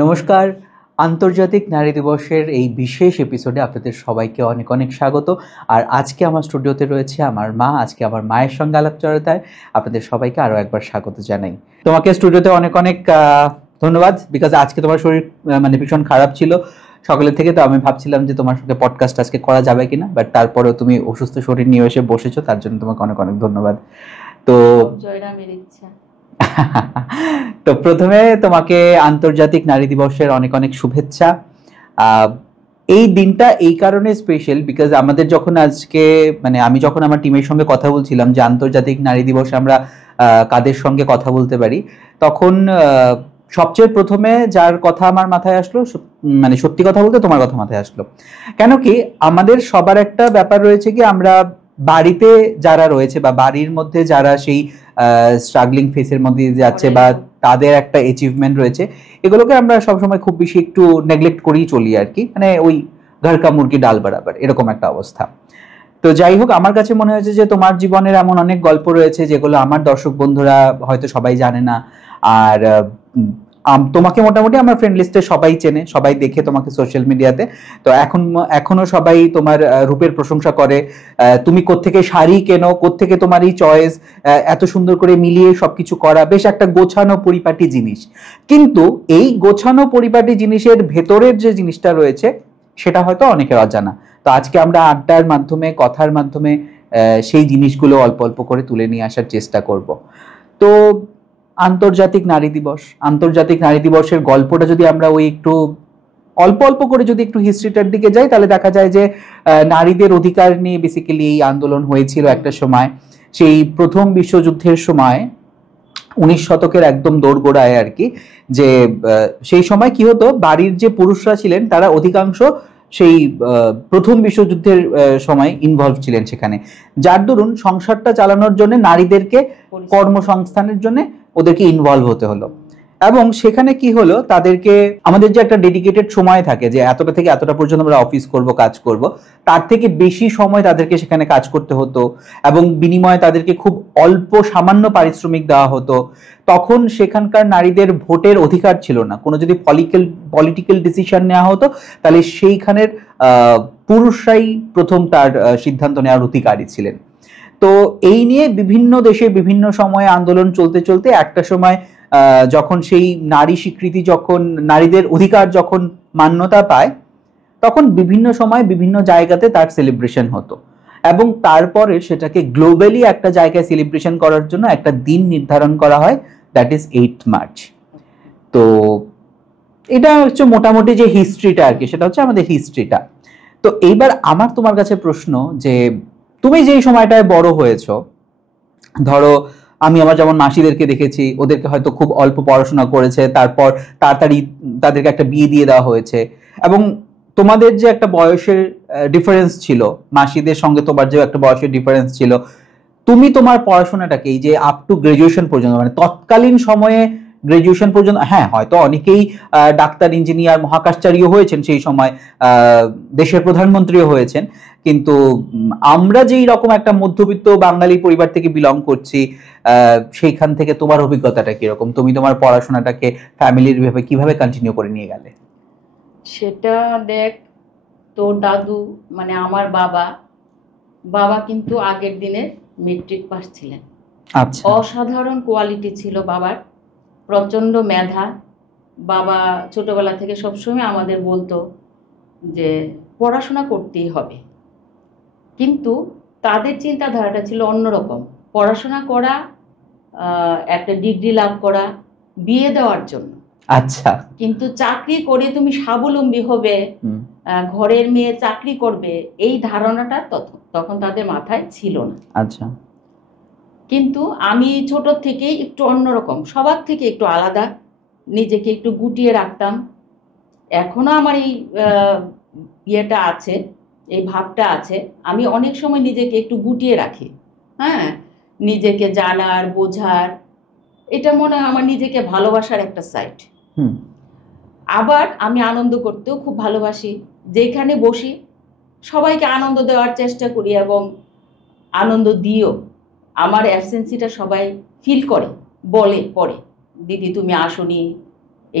নমস্কার। আন্তর্জাতিক নারী দিবসের এই বিশেষ এপিসোডে আপনাদের সবাইকে অনেক অনেক স্বাগত। আর আজকে আমার স্টুডিওতে রয়েছে আমার মা। আজকে আমার মায়ের সঙ্গে আলাপচারিতায় আপনাদের সবাইকে আরও একবার স্বাগত জানাই। তোমাকে স্টুডিওতে অনেক অনেক ধন্যবাদ, বিকজ আজকে তোমার শরীর মানে ভীষণ খারাপ ছিল সকালের থেকে। তো আমি ভাবছিলাম যে তোমার সঙ্গে পডকাস্ট আজকে করা যাবে কিনা, বাট তারপরেও তুমি অসুস্থ শরীর নিয়ে এসে বসেছো, তার জন্য তোমাকে অনেক অনেক ধন্যবাদ। তো জয়রামের ইচ্ছা। তো প্রথমে তোমাকে আন্তর্জাতিক নারী দিবসের অনেক অনেক শুভেচ্ছা। এই দিনটা এই কারণে স্পেশাল, বিকজ আমাদের যখন আজকে মানে আমি যখন আমার টিমের সঙ্গে কথা বলছিলাম যে আন্তর্জাতিক নারী দিবসে আমরা কাদের সঙ্গে কথা বলতে পারি, তখন সবচেয়ে প্রথমে যার কথা আমার মাথায় আসলো, মানে সত্যি কথা বলতে তোমার কথা মাথায় আসলো। কেন কি, আমাদের সবার একটা ব্যাপার রয়েছে কি, আমরা বাড়িতে যারা রয়েছে বা বাড়ির মধ্যে যারা সেই স্ট্রাগলিং ফেসের মধ্যে যাচ্ছে বা তাদের একটা অ্যাচিভমেন্ট রয়েছে, এগুলোকে আমরা সবসময় খুব বেশি একটু নেগলেক্ট করেই চলি আর কি, মানে ওই ঘর কা মুরগি ডাল বরাবর এরকম একটা অবস্থা। তো যাই হোক, আমার কাছে মনে হয়েছে যে তোমার জীবনের এমন অনেক গল্প রয়েছে যেগুলো আমার দর্শক বন্ধুরা হয়তো সবাই জানে না। আর তোমাকে মোটামুটি আমার ফ্রেন্ড লিস্টে সবাই চেনে, সবাই দেখে তোমাকে সোশ্যাল মিডিয়াতে। তো এখনো সবাই তোমার রূপের প্রশংসা করে। তুমি কোত্থেকে শাড়ি কেনো, কোত্থেকে তোমার এই চয়েস, এত সুন্দর করে মিলিয়ে সবকিছু করা, বেশ একটা গোছানো পরিপাটি জিনিস। কিন্তু এই গোছানো পরিপাটি জিনিসের ভেতরের যে জিনিসটা রয়েছে সেটা হয়তো অনেকের অজানা। তো আজকে আমরা আড্ডার মাধ্যমে, কথার মাধ্যমে সেই জিনিসগুলো অল্প অল্প করে তুলে নিয়ে আসার চেষ্টা করব। তো আন্তর্জাতিক নারী দিবসের গল্পটা যদি আমরা ওই একটু অল্প অল্প করে যদি একটু হিস্ট্রিটার দিকে যাই, তাহলে দেখা যায় যে নারীদের অধিকার নিয়ে বেসিক্যালি এই আন্দোলন হয়েছিল একটা সময়। সেই প্রথম বিশ্বযুদ্ধের সময় 19 শতকের একদম দোরগোড়ায় আর কি, যে সেই সময় কি হতো, বাড়ির যে পুরুষরা ছিলেন তারা অধিকাংশ সেই প্রথম বিশ্বযুদ্ধের সময় ইনভলভ ছিলেন সেখানে, যার দরুন সংসারটা চালানোর জন্য নারীদেরকে কর্মসংস্থানের জন্য ওদেরকে ইনভলভ হতে হলো। এবং সেখানে কি হলো, তাদেরকে আমাদের যে একটা ডেডিকেটেড সময় থাকে যে এতটা থেকে এতটা পর্যন্ত আমরা অফিস করব, কাজ করব, তার থেকে বেশি সময় তাদেরকে সেখানে কাজ করতে হতো এবং বিনিময়ে তাদেরকে খুব অল্প সামান্য পারিশ্রমিক দেওয়া হতো। তখন সেখানকার নারীদের ভোটের অধিকার ছিল না। কোনো যদি পলিটিক্যাল ডিসিশন নেওয়া হতো তাহলে সেইখানের পুরুষরাই প্রথম তার সিদ্ধান্ত নেওয়ার অধিকারী ছিলেন। তো এই নিয়ে বিভিন্ন দেশে বিভিন্ন সময়ে আন্দোলন চলতে চলতে একটা সময় যখন সেই নারী স্বীকৃতি, যখন নারীদের অধিকার যখন মান্যতা পায়, তখন বিভিন্ন সময় বিভিন্ন জায়গাতে তার সেলিব্রেশন হতো এবং তারপরে সেটাকে গ্লোবালি একটা জায়গায় সেলিব্রেশন করার জন্য একটা দিন নির্ধারণ করা হয়, দ্যাট ইজ 8 মার্চ। তো এটা হচ্ছে মোটামুটি যে হিস্ট্রিটা আর কি, সেটা হচ্ছে আমাদের হিস্ট্রিটা। তো এইবার আমার তোমার কাছে প্রশ্ন যে তুমি যেই সময়টায় বড় হয়েছো, ধরো আমি আমার যেমন মাসিদেরকে দেখেছি, ওদেরকে হয়তো খুব অল্প পড়াশোনা করেছে, তারপর তাড়াতাড়ি তাদেরকে একটা বিয়ে দিয়ে দেওয়া হয়েছে, এবং তোমাদের যে একটা বয়সের ডিফারেন্স ছিল, মাসিদের সঙ্গে তোমার যে একটা বয়সের ডিফারেন্স ছিল, তুমি তোমার পড়াশোনাটাকে এই যে আপ টু গ্রাজুয়েশন পর্যন্ত, মানে তৎকালীন সময়ে গ্রাজুয়েশন পর্যন্ত, হ্যাঁ হয়তো অনেকেই ডাক্তার, ইঞ্জিনিয়ার, মহাকাশচারীও হয়েছেন সেই সময়, দেশের প্রধানমন্ত্রীও হয়েছেন, কিন্তু আমরা যেই রকম একটা মধ্যবিত্ত বাঙালি পরিবার থেকে বিলং করছি, সেইখান থেকে তোমার অভিজ্ঞতাটা কিরকম? তুমি তোমার পড়াশোনাটাকে ফ্যামিলির ভাবে কিভাবে কন্টিনিউ করে নিয়ে গেলে? সেটা দেখ, তোর দাদু মানে আমার বাবা কিন্তু আগের দিনে মেট্রিক পাস ছিলেন। আচ্ছা। অসাধারণ কোয়ালিটি ছিল বাবার, প্রচণ্ড মেধা। বাবা ছোটবেলা থেকে সবসময় আমাদের বলতো যে পড়াশোনা করতেই হবে, কিন্তু তাদের চিন্তাধারাটা ছিল অন্যরকম। পড়াশোনা করা, একটা ডিগ্রি লাভ করা, বিয়ে দেওয়ার জন্য। আচ্ছা। কিন্তু চাকরি করে তুমি স্বাবলম্বী হবে, ঘরের মেয়ে চাকরি করবে, এই ধারণাটা তখন তাদের মাথায় ছিল না। আচ্ছা। কিন্তু আমি ছোট থেকেই একটু অন্যরকম, সবার থেকে একটু আলাদা, নিজেকে একটু গুটিয়ে রাখতাম। এখনো আমার এই ইয়েটা আছে, এই ভাবটা আছে। আমি অনেক সময় নিজেকে একটু গুটিয়ে রাখি, হ্যাঁ, নিজেকে জানার, বোঝার, এটা মনে হয় আমার নিজেকে ভালোবাসার একটা সাইড। আবার আমি আনন্দ করতেও খুব ভালোবাসি। যেখানে বসি সবাইকে আনন্দ দেওয়ার চেষ্টা করি এবং আনন্দ দিও। আমার অ্যাবসেন্সিটা সবাই ফিল করে, বলে পরে, দিদি তুমি আসোনি,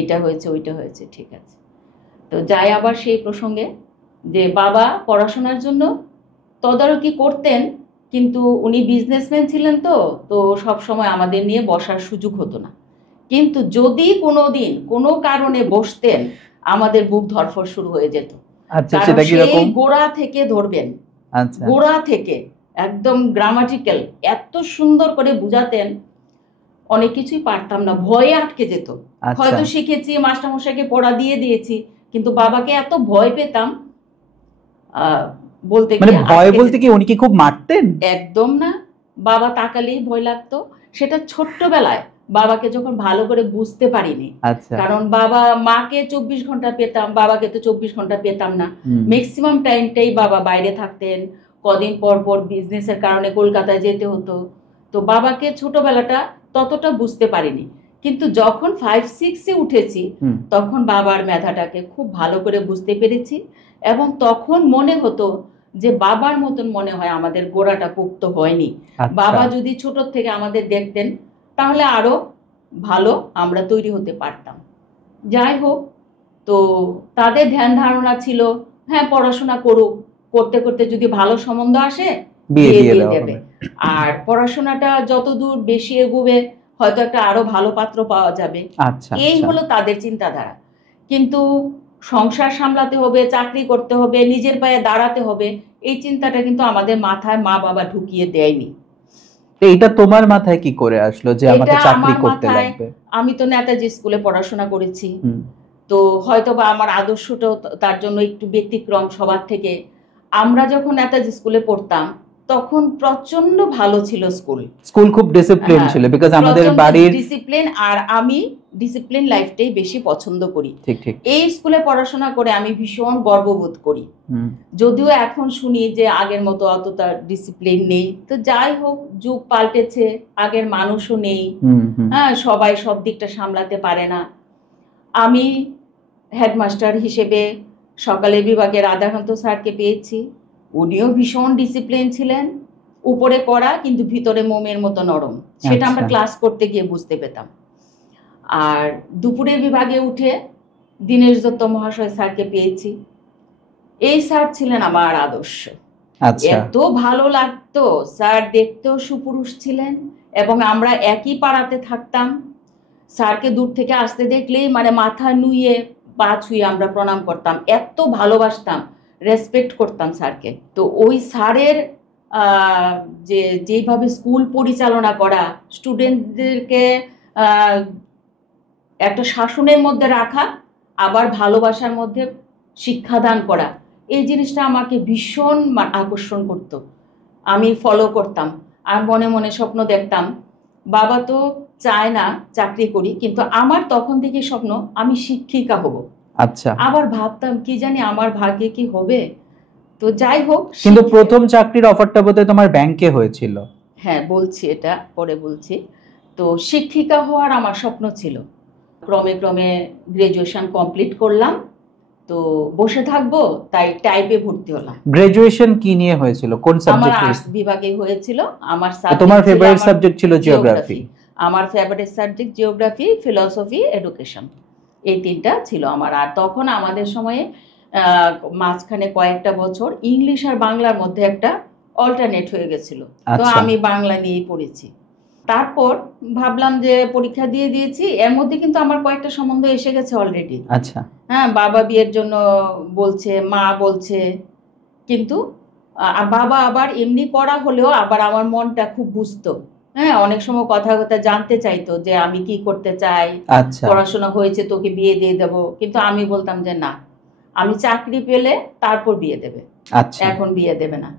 এটা হয়েছে ওইটা হয়েছে, ঠিক আছে। তো যাই আবার সেই প্রসঙ্গে, যে বাবা পড়াশোনার জন্য তদারকি করতেন, কিন্তু উনি বিজনেসম্যান ছিলেন, তো সব সময় আমাদের নিয়ে বসার সুযোগ হতো না। কিন্তু যদি কোনোদিন কোনো কারণে বসতেন, আমাদের বুক ধড়ফড় শুরু হয়ে যেত। আচ্ছা, কারণ সেটা কি সেই রকম? গোড়া থেকে ধরবেন, আচ্ছা গোড়া থেকে একদম গ্রামাটিক্যাল এত সুন্দর করে বুঝাতেন, অনেক কিছুই পারতাম না, ভয়ে আটকে যেত। আচ্ছা হয়তো শিখেছি, মাস্টারমশাইকে পড়া দিয়ে দিয়েছি, কিন্তু বাবাকে এত ভয় পেতাম, বলতে মানে গিয়ে ভয় আটকে বলতে যেত। কি উনি কি খুব মারতেন? একদম না, বাবা তাকালেই ভয় লাগতো। সেটা ছোট্টবেলায়, বাবাকে যখন ভালো করে বুঝতে পারিনি। আচ্ছা কারণ বাবা, মাকে 24 ঘন্টা পেতাম, বাবাকে তো 24 ঘন্টা পেতাম না। হুম ম্যাক্সিমাম টাইমটাই বাবা বাইরে থাকতেন, কদিন পর পর বিজনেসের কারণে কলকাতায় যেতে হতো। তো বাবাকে ছোটবেলাটা ততটা বুঝতে পারিনি, কিন্তু যখন 5-6-এ উঠেছি, হুম তখন বাবার মেধাটাকে খুব ভালো করে বুঝতে পেরেছি। এবং তখন মনে হতো যে বাবার মতন মনে হয় আমাদের গোড়াটা পোক্ত হয়নি। আচ্ছা বাবা যদি ছোট থেকে আমাদের দেখতেন, তাহলে আরো ভালো আমরা তৈরি হতে পারতাম। যাই হোক, তো তাদের ধ্যান ধারণা ছিল, হ্যাঁ পড়াশোনা করুক, করতে করতে যদি ভালো সম্বন্ধ আসে বিয়ে বিয়ে দিয়ে দিয়ে দেওয়া দেবে, হবে। আর পড়াশোনাটা যতদূর বেশি এগোবে, হয়তো একটা আরো ভালো পাত্র পাওয়া যাবে। আচ্ছা এই আচ্ছা হলো তাদের চিন্তাধারা। কিন্তু সংসার সামলাতে হবে, চাকরি করতে হবে, নিজের পায়ে দাঁড়াতে হবে, এই চিন্তাটা কিন্তু আমাদের মাথায় মা বাবা ঢুকিয়ে দেয়নি। তো এটা তোমার মাথায় কি করে আসলো যে আমাকে এটা চাকরি আমার করতে মাথায়, লাগবে? আমি তো নেতাজি স্কুলে পড়াশোনা করেছি, হুম তো হয়তো বা আমার আদর্শটাও তার জন্য একটু ব্যতিক্রম সবার থেকে। আমরা যখন নেতাজি স্কুলে পড়তাম, তখন প্রচন্ড ভালো ছিল স্কুল। স্কুল খুব ডিসিপ্লিন হ্যাঁ, ছিল বিকজ আমাদের প্রচন্ড বাড়ির ডিসিপ্লিন, আর আমি ডিসিপ্লিন লাইফটাই বেশি পছন্দ করি। ঠিক ঠিক এই স্কুলে পড়াশোনা করে আমি ভীষণ গর্ববোধ করি। হুম যদিও এখন শুনি যে আগের মতো অতটা ডিসিপ্লিন নেই, তো যাই হোক, যুগ পাল্টেছে, আগের মানুষও নেই। হুম হুম হ্যাঁ, সবাই সব দিকটা সামলাতে পারে না। আমি হেডমাস্টার হিসেবে সকালের বিভাগে রাধাকান্ত স্যারকে পেয়েছি। উনিও ভীষণ ডিসিপ্লিন ছিলেন, উপরে কড়া কিন্তু ভিতরে মোমের মতো নরম, সেটা আমরা আচ্ছা ক্লাস করতে গিয়ে বুঝতে পেতাম। আর দুপুরের বিভাগে উঠে দীনেশ দত্ত মহাশয় স্যারকে পেয়েছি। এই স্যার ছিলেন আমার আদর্শ। আচ্ছা এত ভালো লাগতো, স্যার দেখতেও সুপুরুষ ছিলেন, এবং আমরা একই পাড়াতে থাকতাম। স্যারকে দূর থেকে আসতে দেখলেই মানে মাথা নুয়ে পা ছুঁয়ে আমরা প্রণাম করতাম, এত ভালোবাসতাম, রেসপেক্ট করতাম স্যারকে। তো ওই স্যারের যে যেভাবে স্কুল পরিচালনা করা, স্টুডেন্টদেরকে একটা শাসনের মধ্যে রাখা, আবার ভালোবাসার মধ্যে শিক্ষাদান করা, এই জিনিসটা আমাকে ভীষণ আকর্ষণ করত। আমি ফলো করতাম, আর মনে মনে স্বপ্ন দেখতাম। বাবা তো চায় না চাকরি করি, কিন্তু আমার তখন থেকে স্বপ্ন আমি শিক্ষিকা হব। আচ্ছা আবার ভাবতাম কি জানি আমার ভাগ্যে কি হবে। তো যাই হোক, কিন্তু প্রথম চাকরির অফারটা বোধহয় তোমার ব্যাংকে হয়েছিল। হ্যাঁ বলছি, এটা পরে বলছি। তো শিক্ষিকা হওয়ার আমার স্বপ্ন ছিল। ক্রমে ক্রমে গ্রাজুয়েশন কমপ্লিট করলাম, তো বসে থাকবো তাই টাইপে ভর্তি হলাম। গ্রাজুয়েশন কি নিয়ে হয়েছিল, কোন আমার সাবজেক্টে? আর্টস বিভাগে হয়েছিল। আমার তোমার সাবজেক্ট ছিল, ফেভারিট আমার সাবজেক্ট ছিল জিওগ্রাফি? আমার favourite subject geography, philosophy, education, এই তিনটা ছিল আমার। আর তখন আমাদের সময়ে মাঝখানে কয়েকটা বছর ইংলিশ আর বাংলার মধ্যে একটা অল্টারনেট হয়ে গেছিল, তো আচ্ছা আমি বাংলা নিয়েই পড়েছি। তারপর ভাবলাম যে পরীক্ষা দিয়ে দিয়েছি, এর মধ্যে কিন্তু আমার কয়েকটা সম্বন্ধ এসে গেছে অলরেডি। আচ্ছা হ্যাঁ, বাবা বিয়ের জন্য বলছে, মা বলছে, কিন্তু বাবা আবার এমনি করা হলেও আবার আমার মনটা খুব বুঝতো। হ্যাঁ, অনেক সময় কথা কথা জানতে চাইতো যে আমি কি করতে চাই, আচ্ছা পড়াশোনা হয়েছে তোকে বিয়ে দিয়ে দেবো, কিন্তু আমি বলতাম যে না, আমি চাকরি পেলে তারপর বিয়ে দেবে, আচ্ছা এখন বিয়ে দেবে না।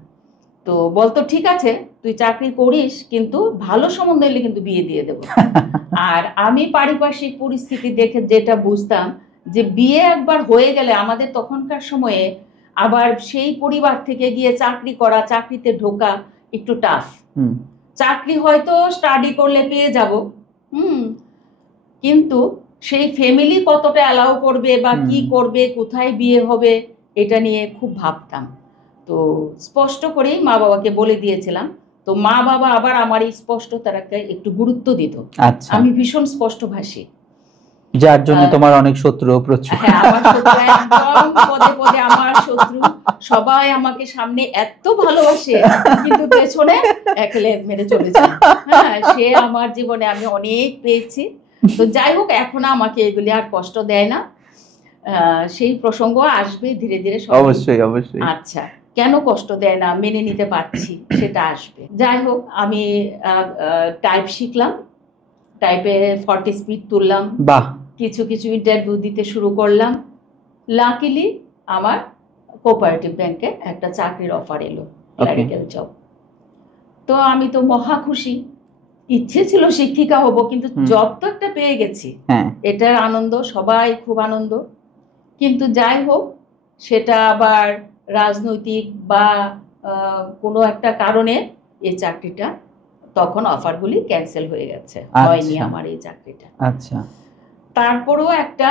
তো বলতো ঠিক আছে তুই চাকরি করিস, কিন্তু ভালো সম্বন্ধ এলে কিন্তু বিয়ে দিয়ে দেবো। আর আমি পারিপার্শ্বিক পরিস্থিতি দেখে যেটা বুঝতাম, যে বিয়ে একবার হয়ে গেলে আমাদের তখনকার সময়ে আবার সেই পরিবার থেকে গিয়ে চাকরি করা, চাকরিতে ঢোকা একটু টাফ। হুম চাকরি হয়তো স্টাডি করলে পেয়ে যাব, কিন্তু সেই ফ্যামিলি কতটা অ্যালাউ করবে বা কি করবে, কোথায় বিয়ে হবে, এটা নিয়ে খুব ভাবতাম। তো স্পষ্ট করেই মা বাবাকে বলে দিয়েছিলাম। তো মা বাবা আবার আমার এই স্পষ্টতাটাকে একটু গুরুত্ব দিত। আচ্ছা আমি ভীষণ স্পষ্টভাষী। যার জন্য তোমার অনেক শত্রু প্রচুর। হ্যাঁ, আমার শত্রু একদম পদে পদে আমার শত্রু। সবাই আমাকে সামনে এত ভালোবাসে, কিন্তু পেছনে একলে মেরে চলে যায়। হ্যাঁ, সে আমার জীবনে আমি অনেক পেয়েছি। তো যাই হোক, এখন আমাকে এগুলি আর কষ্ট দেয় না। সেই প্রসঙ্গ আসবে ধীরে ধীরে। অবশ্যই অবশ্যই। আচ্ছা, কেন কষ্ট দেয় না মেনে নিতে পারছি সেটা আসবে। যাই হোক, আমি টাইপ শিখলাম, টাইপে 40 স্পিড তুললাম, বাহ, কিছু কিছু ইন্টারভিউ দিতে শুরু করলাম। লাকিলি আমার কোঅপারেটিভ ব্যাংকে একটা চাকরির অফার এলো, ক্লারিক্যাল জব। তো আমি তো মহা খুশি, ইচ্ছে ছিল শিক্ষিকা হব, কিন্তু জব তো একটা পেয়ে গেছি, এটার আনন্দ, সবাই খুব আনন্দ। কিন্তু যাই হোক, সেটা আবার রাজনৈতিক বা কোনো একটা কারণে এই চাকরিটা, তখন অফারগুলি ক্যান্সেল হয়ে গেছে, হয়নি আমার এই চাকরিটা। আচ্ছা। তারপরেও একটা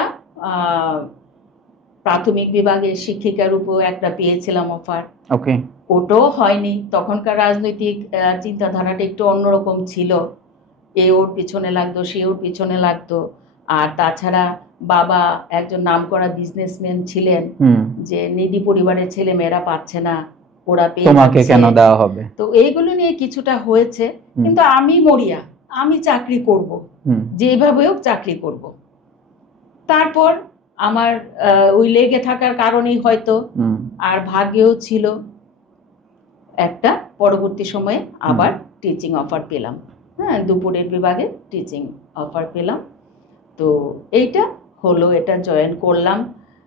প্রাথমিক বিভাগের শিক্ষিকার উপর একটা পেয়েছিলাম অফার, ওকে, ওটাও হয়নি। তখনকার রাজনৈতিক চিন্তাধারাটা একটু অন্যরকম ছিল, এ ওর পিছনে লাগতো, সে ওর পিছনে লাগতো। আর তাছাড়া বাবা একজন নামকরা বিজনেসম্যান ছিলেন, যে নিডি পরিবারের ছেলে মেয়েরা পাচ্ছে না, ওরা পেয়ে তোমাকে কেন দেওয়া হবে। তো এইগুলো নিয়ে কিছুটা হয়েছে, কিন্তু আমি মরিয়া, আমি চাকরি করব, যেভাবে হোক চাকরি করব। তারপর আমার ওই লেগে থাকার কারণেই হয়তো, আর ভাগ্যেও ছিল, একটা পরবর্তী সময়ে আবার টিচিং অফার পেলাম। হ্যাঁ, দুপুরের বিভাগে টিচিং অফার পেলাম। তো এইটা হলো, এটা জয়েন করলাম।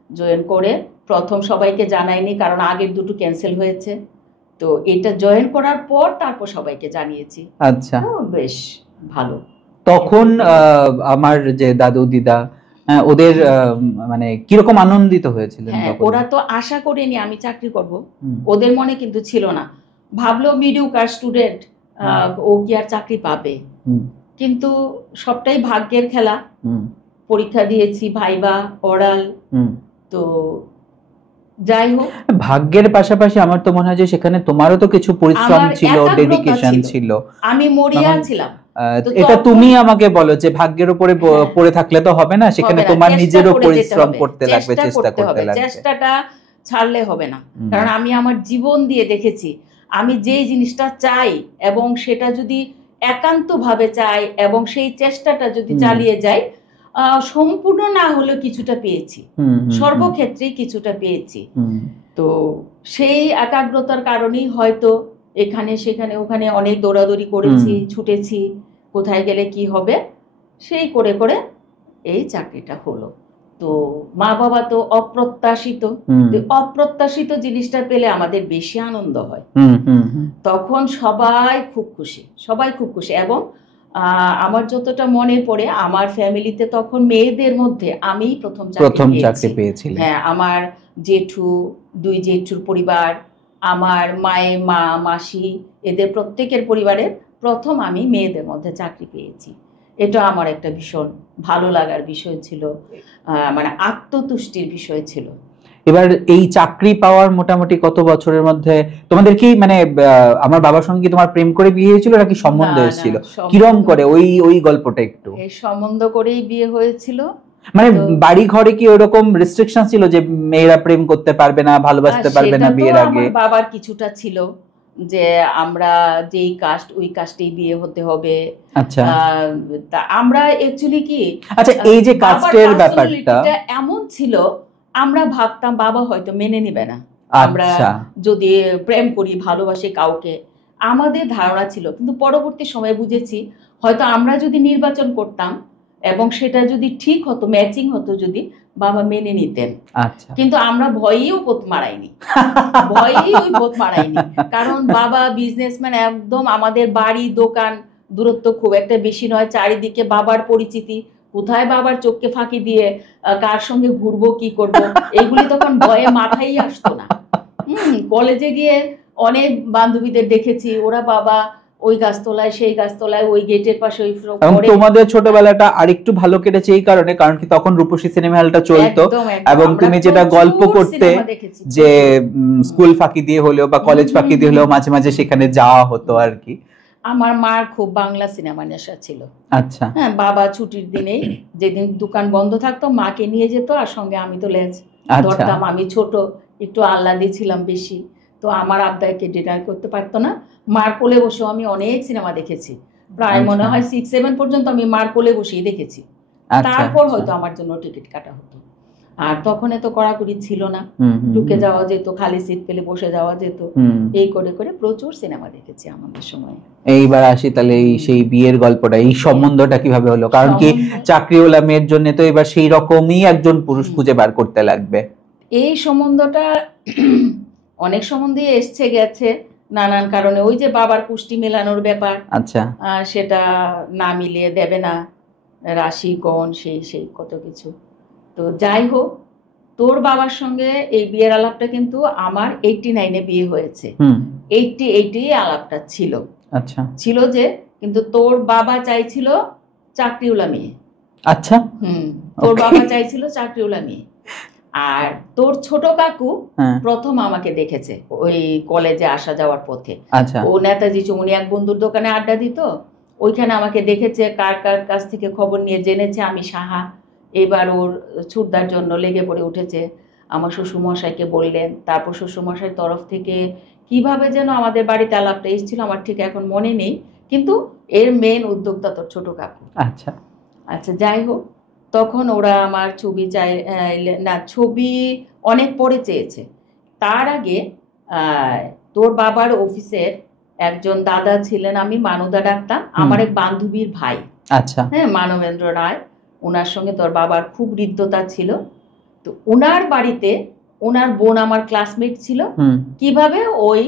জয়েন করে প্রথম সবাইকে জানাইনি, কারণ আগের দুটো ক্যান্সেল হয়েছে। তো এটা জয়েন করার পর তারপর সবাইকে জানিয়েছি। আচ্ছা, বেশ ভালো। তখন আমার যে দাদু দিদা, ওদের মানে কিরকম আনন্দিত হয়েছিলেন? ওরা তো আশা করেনি আমি চাকরি করব, ওদের মনে কিন্তু ছিল না। ভাবলো মিডিওকার স্টুডেন্ট, ও কি আর চাকরি পাবে। কিন্তু সবটাই ভাগ্যের খেলা। পরীক্ষা দিয়েছি, ভাইবা, ওরাল। তো যাই হোক, ভাগ্যের পাশাপাশি আমার তো মনে হয় যে সেখানে তোমারও তো কিছু পরিশ্রম ছিল, ডেডিকেশন ছিল। আমি মরিয়া ছিলাম। এটা তুমি আমাকে বলো যে ভাগ্যের উপরে পড়ে থাকলে তো হবে না, সেখানে তোমার নিজেরও পরিশ্রম করতে লাগবে, চেষ্টা করতে লাগবে। চেষ্টাটা ছাড়লে হবে না, কারণ আমি আমার জীবন দিয়ে দেখেছি, আমি যেই জিনিসটা চাই এবং সেটা যদি একান্তভাবে চাই এবং সেই চেষ্টাটা যদি চালিয়ে যাই, সম্পূর্ণ না হলেও কিছুটা পেয়েছি, সর্বক্ষেত্রেই কিছুটা পেয়েছি। তো সেই একাগ্রতার কারণেই হয়তো এখানে সেখানে ওখানে অনেক দৌড়াদৌড়ি করেছি, ছুটেছি, কোথায় গেলে কি হবে, সেই করে করে এই চাকরিটা হলো। তো মা বাবা তো অপ্রত্যাশিত, অপ্রত্যাশিত জিনিসটা পেলে আমাদের বেশি আনন্দ হয়। তখন সবাই খুব খুশি, সবাই খুব খুশি। এবং আমার যতটা মনে পড়ে, আমার ফ্যামিলিতে তখন মেয়েদের মধ্যে আমিই প্রথম চাকরি পেয়েছি। হ্যাঁ, আমার জেঠু, 2 জেঠুর পরিবার, আমার মায়ের মা, মাসি, এদের প্রত্যেকের পরিবারের প্রথম আমি মেয়েদের মধ্যে চাকরি পেয়েছি। এটা আমার একটা ভীষণ ভালো লাগার বিষয় ছিল, মানে আত্মতুষ্টির বিষয় ছিল। এবার এই চাকরি পাওয়ার মোটামুটি কত বছরের মধ্যে তোমাদের কি, মানে আমার বাবার সঙ্গে তোমার প্রেম করে বিয়ে হয়েছিল নাকি সম্বন্ধ হয়েছিল, কিরকম করে ওই গল্পটা একটু। এই সম্বন্ধ করেই বিয়ে হয়েছিল। মানে বাড়ি ঘরে কি ওরকম রেস্ট্রিকশন ছিল যে মেয়েরা প্রেম করতে পারবে না, ভালোবাসতে পারবে না বিয়ের আগে? আমার বাবার কিছুটা ছিল যে আমরা যেই কাস্ট ওই কাস্টেই বিয়ে হতে হবে। আচ্ছা, তা আমরা অ্যাকচুয়ালি কি, আচ্ছা এই যে কাস্টের ব্যাপারটা এমন ছিল, আমরা ভাবতাম বাবা হয়তো মেনে নেবে না আমরা যদি প্রেম করি, ভালোবাসি কাউকে, আমাদের ধারণা ছিল। কিন্তু পরবর্তী সময়ে বুঝেছি হয়তো আমরা যদি নির্বাচন করতাম এবং সেটা যদি ঠিক হতো, ম্যাচিং হতো, যদি বাবা মেনে নিতেন। আচ্ছা, কিন্তু আমরা ভয়েও পথ মারাইনি, ভয়েই ওই পথ মারাইনি, কারণ বাবা বিজনেসম্যান, একদম আমাদের বাড়ি দোকান দূরত্ব খুব একটা বেশি নয়, চারিদিকে বাবার পরিচিতি, কোথায় বাবার চোখকে ফাঁকি দিয়ে কার সঙ্গে ঘুরবো, কি করবো, এইগুলি তখন ভয়ে মাথায় আসতো না। কলেজে গিয়ে অনেক বান্ধবীদের দেখেছি, ওরা বাবা ওই গাছতলায়, সেই গাছতলায়, ওই গেটের পাশে, ওই তোমাদের ছোটবেলাটা আরেকটু ভালো কেটেছে এই কারণে, কারণ কি তখন রূপসী সিনেমা হলটা চলতো, এবং তুমি যেটা গল্প করতে যে স্কুল ফাঁকি দিয়ে হলেও বা কলেজ ফাঁকি দিয়ে হলেও মাঝে মাঝে সেখানে যাওয়া হতো আর কি। আমার মার খুব বাংলা সিনেমা নেশা ছিল। আচ্ছা হ্যাঁ, বাবা ছুটির দিনেই যেদিন দোকান বন্ধ থাকতো মাকে নিয়ে যেত, আর সঙ্গে আমি তো লেজ আচ্ছা ধরতাম। আমি ছোট, একটু আহ্লাদি ছিলাম বেশি, তো আমার আবদারকে ডিনাই করতে পারতো না। মার কোলে বসেও আমি অনেক সিনেমা দেখেছি, প্রায় মনে আচ্ছা হয় 6-7 পর্যন্ত আমি মার কোলে বসেই দেখেছি। আচ্ছা তারপর আচ্ছা। হয়তো আমার জন্য টিকিট কাটা হতো। আর তখন এত কড়াকড়ি ছিল না, হুম, হুম, ঢুকে হুম, যাওয়া যেত, খালি সিট পেলে বসে যাওয়া যেত। হুম। এই করে করে প্রচুর সিনেমা দেখেছি আমাদের সময়। এইবার আসি তাহলে এই সেই বিয়ের গল্পটা, এই সম্বন্ধটা কিভাবে হলো? কারণ কি সম্বন্ধ- চাকরিওয়ালা মেয়ের জন্য তো এবার সেই রকমই একজন পুরুষ হুম। খুঁজে বার করতে লাগবে। এই সম্বন্ধটা অনেক সম্বন্ধেই এসছে গেছে নানান কারণে। ওই যে বাবার পুষ্টি মেলানোর ব্যাপার, আচ্ছা সেটা না মিলিয়ে দেবে না, রাশি কোণ সেই সেই কত কিছু। তো যাই হোক, তোর বাবার সঙ্গে এই বিয়ের আলাপটা কিন্তু আমার 89-এ বিয়ে হয়েছে। হুম 88 আলাপটা ছিল। আচ্ছা ছিল যে, কিন্তু তোর বাবা চাইছিল চাকরিওয়ালা মেয়ে। আচ্ছা তোর Okay. বাবা চাইছিল চাকরিওয়ালা মেয়ে। আর তোর ছোট কাকু হ্যাঁ প্রথম আমাকে দেখেছে ওই কলেজে আসা যাওয়ার পথে। আচ্ছা ও নেতাজি চৌমুনি এক বন্ধুর দোকানে আড্ডা দিত, ওইখানে আমাকে দেখেছে, কার কার কাছ থেকে খবর নিয়ে জেনেছে আমি সাহা। এবার ওর ছুটদার জন্য লেগে পড়ে উঠেছে। আমার শ্বশুরমশাইকে বললেন, তারপর শ্বশুরমশাইয়ের তরফ থেকে কিভাবে যেন আমাদের বাড়িতে আলাপটা এসেছিল আমার ঠিক এখন মনে নেই, কিন্তু এর মেন উদ্যোক্তা তোর ছোট কাকু। আচ্ছা আচ্ছা যাই হোক, তখন ওরা আমার ছবি না, ছবি অনেক পরে চেয়েছে। তার আগে তোর বাবার অফিসের একজন দাদা ছিলেন, আমি মানুদা ডাকতাম, আমার এক বান্ধবীর ভাই। আচ্ছা হ্যাঁ, মানবেন্দ্র রায়, ওনার সঙ্গে তোর বাবার খুব হৃদ্যতা ছিল। তো ওনার বাড়িতে ওনার বোন আমার ক্লাসমেট ছিল। কিভাবে ওই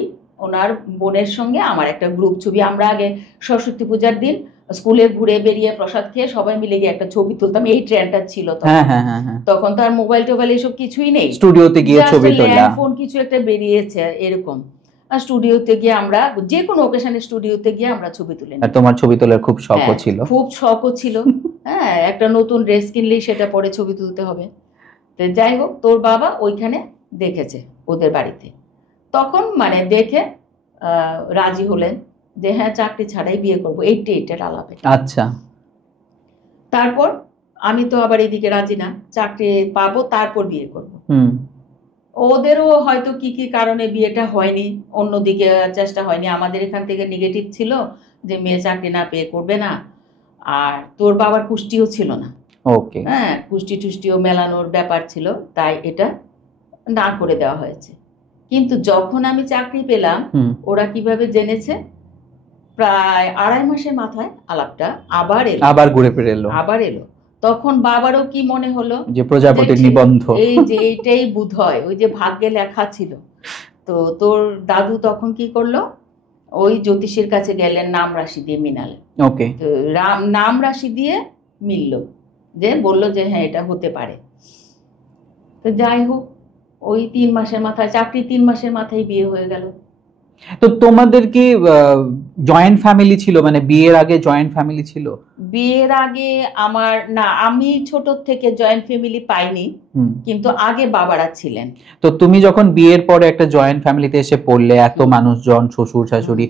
ওনার বোনের সঙ্গে আমার একটা গ্রুপ ছবি, আমরা আগে সরস্বতী পূজার দিন স্কুলে ঘুরে বেরিয়ে প্রসাদ খেয়ে সবাই মিলে গিয়ে একটা ছবি তুলতাম, এই ট্রেন্ডটা ছিল তখন। তখন তো আর মোবাইল টোবাইল এসব কিছুই নেই, স্টুডিওতে গিয়ে ছবি তোলা, ফোন কিছু একটা বেরিয়েছে এরকম। আর স্টুডিওতে গিয়ে আমরা যে কোনো ওকেশনে স্টুডিওতে গিয়ে আমরা ছবি তুলে নিই। তোমার ছবি তোলার খুব শখও ছিল? খুব শখও ছিল। হ্যাঁ, একটা নতুন ড্রেস কিনলেই সেটা পরে ছবি তুলতে হবে। তো যাই হোক, তোর বাবা ওইখানে দেখেছে ওদের বাড়িতে, তখন মানে দেখে রাজি হলেন যে হ্যাঁ চাকরি ছাড়াই বিয়ে করবো। 88-এর আলাপে। আচ্ছা। তারপর আমি তো আবার এদিকে রাজি না, চাকরি পাবো তারপর বিয়ে করব। ওদেরও হয়তো কি কি কারণে বিয়েটা হয়নি, অন্যদিকে চেষ্টা হয়নি। আমাদের এখান থেকে নেগেটিভ ছিল যে মেয়ে চাকরি না পেয়ে করবে না, আর তোর বাবার পুষ্টিও ছিল না। ওকে। হ্যাঁ, পুষ্টি টুষ্টিও মেলানোর ব্যাপার ছিল, তাই এটা না করে দেওয়া হয়েছে। কিন্তু যখন আমি চাকরি পেলাম, ওরা কিভাবে জেনেছে, প্রায় 2.5 মাসের মাথায় আলাপটা আবার এলো, আবার ঘুরে ফিরে এলো, আবার এলো। তখন বাবারও কি মনে হলো যে প্রজাপতির নিবন্ধ, এই যে এইটাই বোধহয় ওই যে ভাগ্যে লেখা ছিল। তো তোর দাদু তখন কি করলো, ওই জ্যোতিষীর কাছে গেলেন, নাম রাশি দিয়ে মিনালেন। ওকে। তো নাম রাশি দিয়ে মিলল, যে বলল যে হ্যাঁ এটা হতে পারে। তো যাই হোক, ওই 3 মাসের মাথায় চাকরি, 3 মাসের মাথায় বিয়ে হয়ে গেল। তো তোমাদের কি জয়েন্ট ফ্যামিলি ছিল, মানে বিয়ের আগে জয়েন্ট ফ্যামিলি ছিল? বিয়ের আগে আমার না, আমি ছোট থেকে জয়েন্ট ফ্যামিলি পাইনি, কিন্তু আগে বাবারা ছিলেন। তো তুমি যখন বিয়ের পরে একটা জয়েন্ট ফ্যামিলিতে এসে পড়লে, এত মানুষজন, শ্বশুর শাশুড়ি,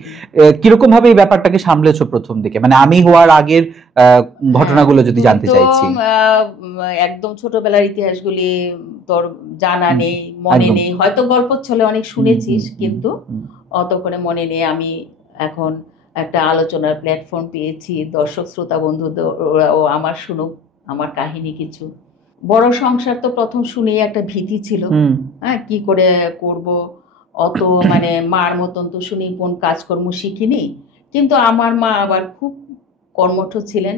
কিরকম ভাবে এই ব্যাপারটাকে সামলেছো প্রথম দিকে? মানে আমি হওয়ার আগের ঘটনাগুলো যদি জানতে চাইছি। একদম ছোটবেলার ইতিহাসগুলি তোর জানা নেই, মনে নেই, হয়তো গল্প ছলে অনেক শুনেছিস, কিন্তু অত করে মনে নেই। আমি এখন একটা আলোচনার প্ল্যাটফর্ম পেয়েছি, দর্শক শ্রোতা বন্ধুদেরও আমার শুনুক আমার কাহিনী কিছু। বড় সংসার তো প্রথম শুনেই একটা ভীতি ছিল, হ্যাঁ কি করে করব, অত মানে মার মতন তো শুনি কোন কাজকর্ম শিখিনি। কিন্তু আমার মা আবার খুব কর্মঠ ছিলেন,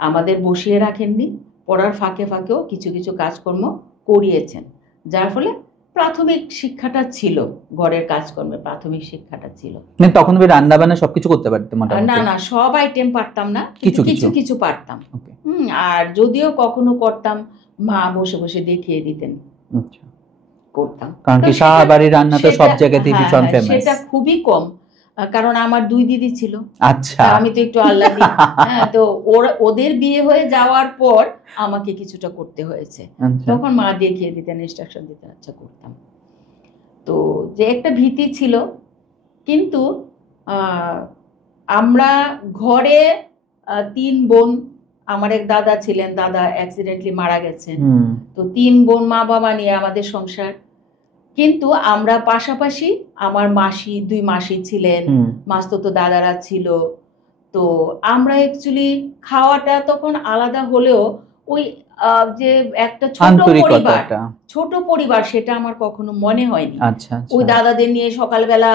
আমাদের বসিয়ে রাখেননি, পড়ার ফাঁকে ফাঁকেও কিছু কিছু কাজকর্ম করিয়েছেন, যার ফলে প্রাথমিক শিক্ষাটা ছিল, ঘরের কাজকর্মের প্রাথমিক শিক্ষাটা ছিল। তখন তুমি রান্না বান্না সবকিছু করতে পারতে? না না, সব আইটেম পারতাম না, কিছু কিছু কিছু পারতাম। আর যদিও কখনো করতাম, মা বসে বসে দেখিয়ে দিতেন, করতাম। কারণ কি শাহবাড়ির রান্না তো সব জায়গাতেই ভীষণ ফেমাস। সেটা খুবই কম, কারণ আমার 2 দিদি ছিল। আচ্ছা। আমি তো একটু আহ্লাদি। হ্যাঁ, তো ওদের বিয়ে হয়ে যাওয়ার পর আমাকে কিছুটা করতে হয়েছে। তখন মা দেখিয়ে দিতেন, ইনস্ট্রাকশন দিতেন, আচ্ছা করতাম। তো যে একটা ভীতি ছিল, কিন্তু আমরা ঘরে 3 বোন, আমার এক দাদা ছিলেন, দাদা অ্যাক্সিডেন্টলি মারা গেছেন, তো 3 বোন, মা বাবা নিয়ে আমাদের সংসার। কিন্তু আমরা পাশাপাশি আমার মাসি, 2 মাসি ছিলেন, মাসতুতো দাদারা ছিল। তো আমরা অ্যাকচুয়ালি খাওয়াটা তখন আলাদা হলেও ওই যে একটা ছোট পরিবার সেটা আমার কখনো মনে হয়নি। ওই দাদাদের নিয়ে সকালবেলা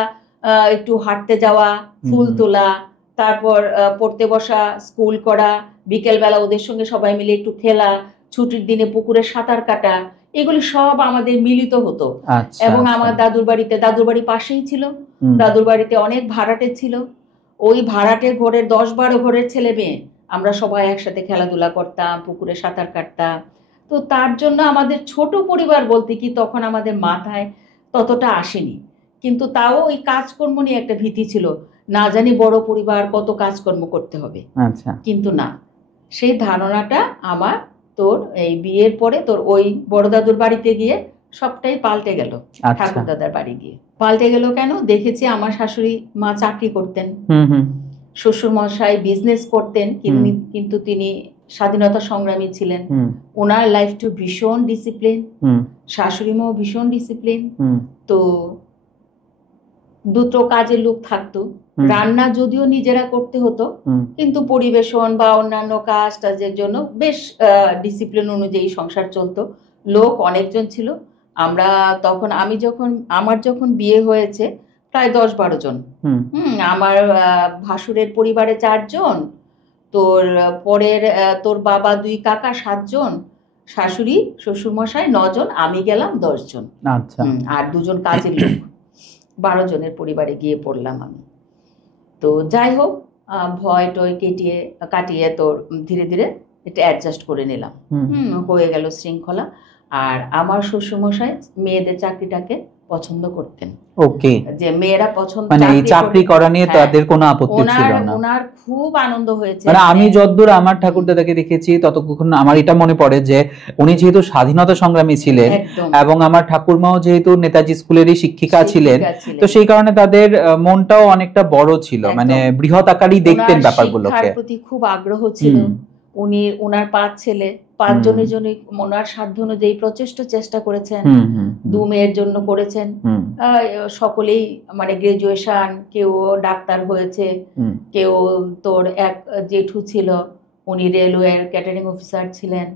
একটু হাঁটতে যাওয়া, ফুল তোলা, তারপর পড়তে বসা, স্কুল করা, বিকেলবেলা ওদের সঙ্গে সবাই মিলে একটু খেলা, ছুটির দিনে পুকুরে সাঁতার কাটা, এগুলি সব আমাদের মিলিত হতো। এবং আমার দাদুর বাড়ি পাশেই ছিল, দাদুর বাড়িতে অনেক ভাড়াটে ছিল। ওই ভাড়াটের ঘরের 10-12 ঘরের ছেলে মেয়ে আমরা সবাই একসাথে খেলাধুলা করতাম, পুকুরে সাঁতার কাটতাম। তো তার জন্য আমাদের ছোট পরিবার বলতে কি তখন আমাদের মাথায় ততটা আসেনি, কিন্তু তাও ওই কাজকর্ম নিয়ে একটা ভীতি ছিল, না জানি বড় পরিবার কত কাজকর্ম করতে হবে। কিন্তু না, সেই ধারণাটা আমার তোর এই বিয়ের পরে তোর ওই বড় দাদুর বাড়িতে গিয়ে সবটাই পাল্টে গেল। ঠাকুর দাদার বাড়ি গিয়ে পাল্টে গেল কেন, দেখেছি আমার শাশুড়ি মা চাকরি করতেন, শ্বশুর মশাই বিজনেস করতেন, কিন্তু তিনি স্বাধীনতা সংগ্রামী ছিলেন। ওনার লাইফটা ভীষণ ডিসিপ্লিন, শাশুড়ি মাও ভীষণ ডিসিপ্লিন। তো দুটো কাজের লোক থাকতো, রান্না যদিও নিজেরা করতে হতো, কিন্তু পরিবেশন বা অন্যান্য কাজ টাজের জন্য বেশ ডিসিপ্লিন অনুযায়ী সংসার চলতো। লোক অনেকজন ছিল। আমরা তখন আমার যখন বিয়ে হয়েছে প্রায় 10-12 জন। আমার ভাসুরের পরিবারে 4 জন, তোর পরের তোর বাবা 2 কাকা 7 জন, শাশুড়ি শ্বশুর মশাই 9 জন, আমি গেলাম 10 জন, আর 2 জন কাজের লোক, 12 জনের পরিবারে গিয়ে পড়লাম আমি। তো যাই হোক, ভয় টয় কাটিয়ে তোর ধীরে ধীরে এটা অ্যাডজাস্ট করে নিলাম, হয়ে গেল শৃঙ্খলা। আর আমার শ্বশুরমশাই মেয়েদের চাকরিটাকে পছন্দ করতেন। ওকে, যে মেয়েরা পছন্দ, মানে এই চাকরি করা নিয়ে তাদের কোনো আপত্তি ছিল না। ওনার খুব আনন্দ হয়েছে। মানে আমি যতদূর আমার ঠাকুর দাদাকে দেখেছি ততক্ষণ আমার এটা মনে পড়ে যে উনি যেহেতু স্বাধীনতা সংগ্রামী ছিলেন এবং আমার ঠাকুরমাও যেহেতু নেতাজি স্কুলেরই শিক্ষিকা ছিলেন, তো সেই কারণে তাদের মনটাও অনেকটা বড় ছিল, মানে বৃহৎ আকারই দেখতেন ব্যাপারগুলোকে। শিক্ষার প্রতি খুব আগ্রহ ছিল। ওনার 5 ছেলে, 5 জনের জন্য ওনার সাধ্য অনুযায়ী চেষ্টা করেছেন, 2 মেয়ের জন্য করেছেন। সকলেই মানে গ্রাজুয়েশন, কেউ ডাক্তার হয়েছে, কেউ তোর এক জেঠু ছিল উনি রেলওয়ের ক্যাটারিং অফিসার ছিলেন,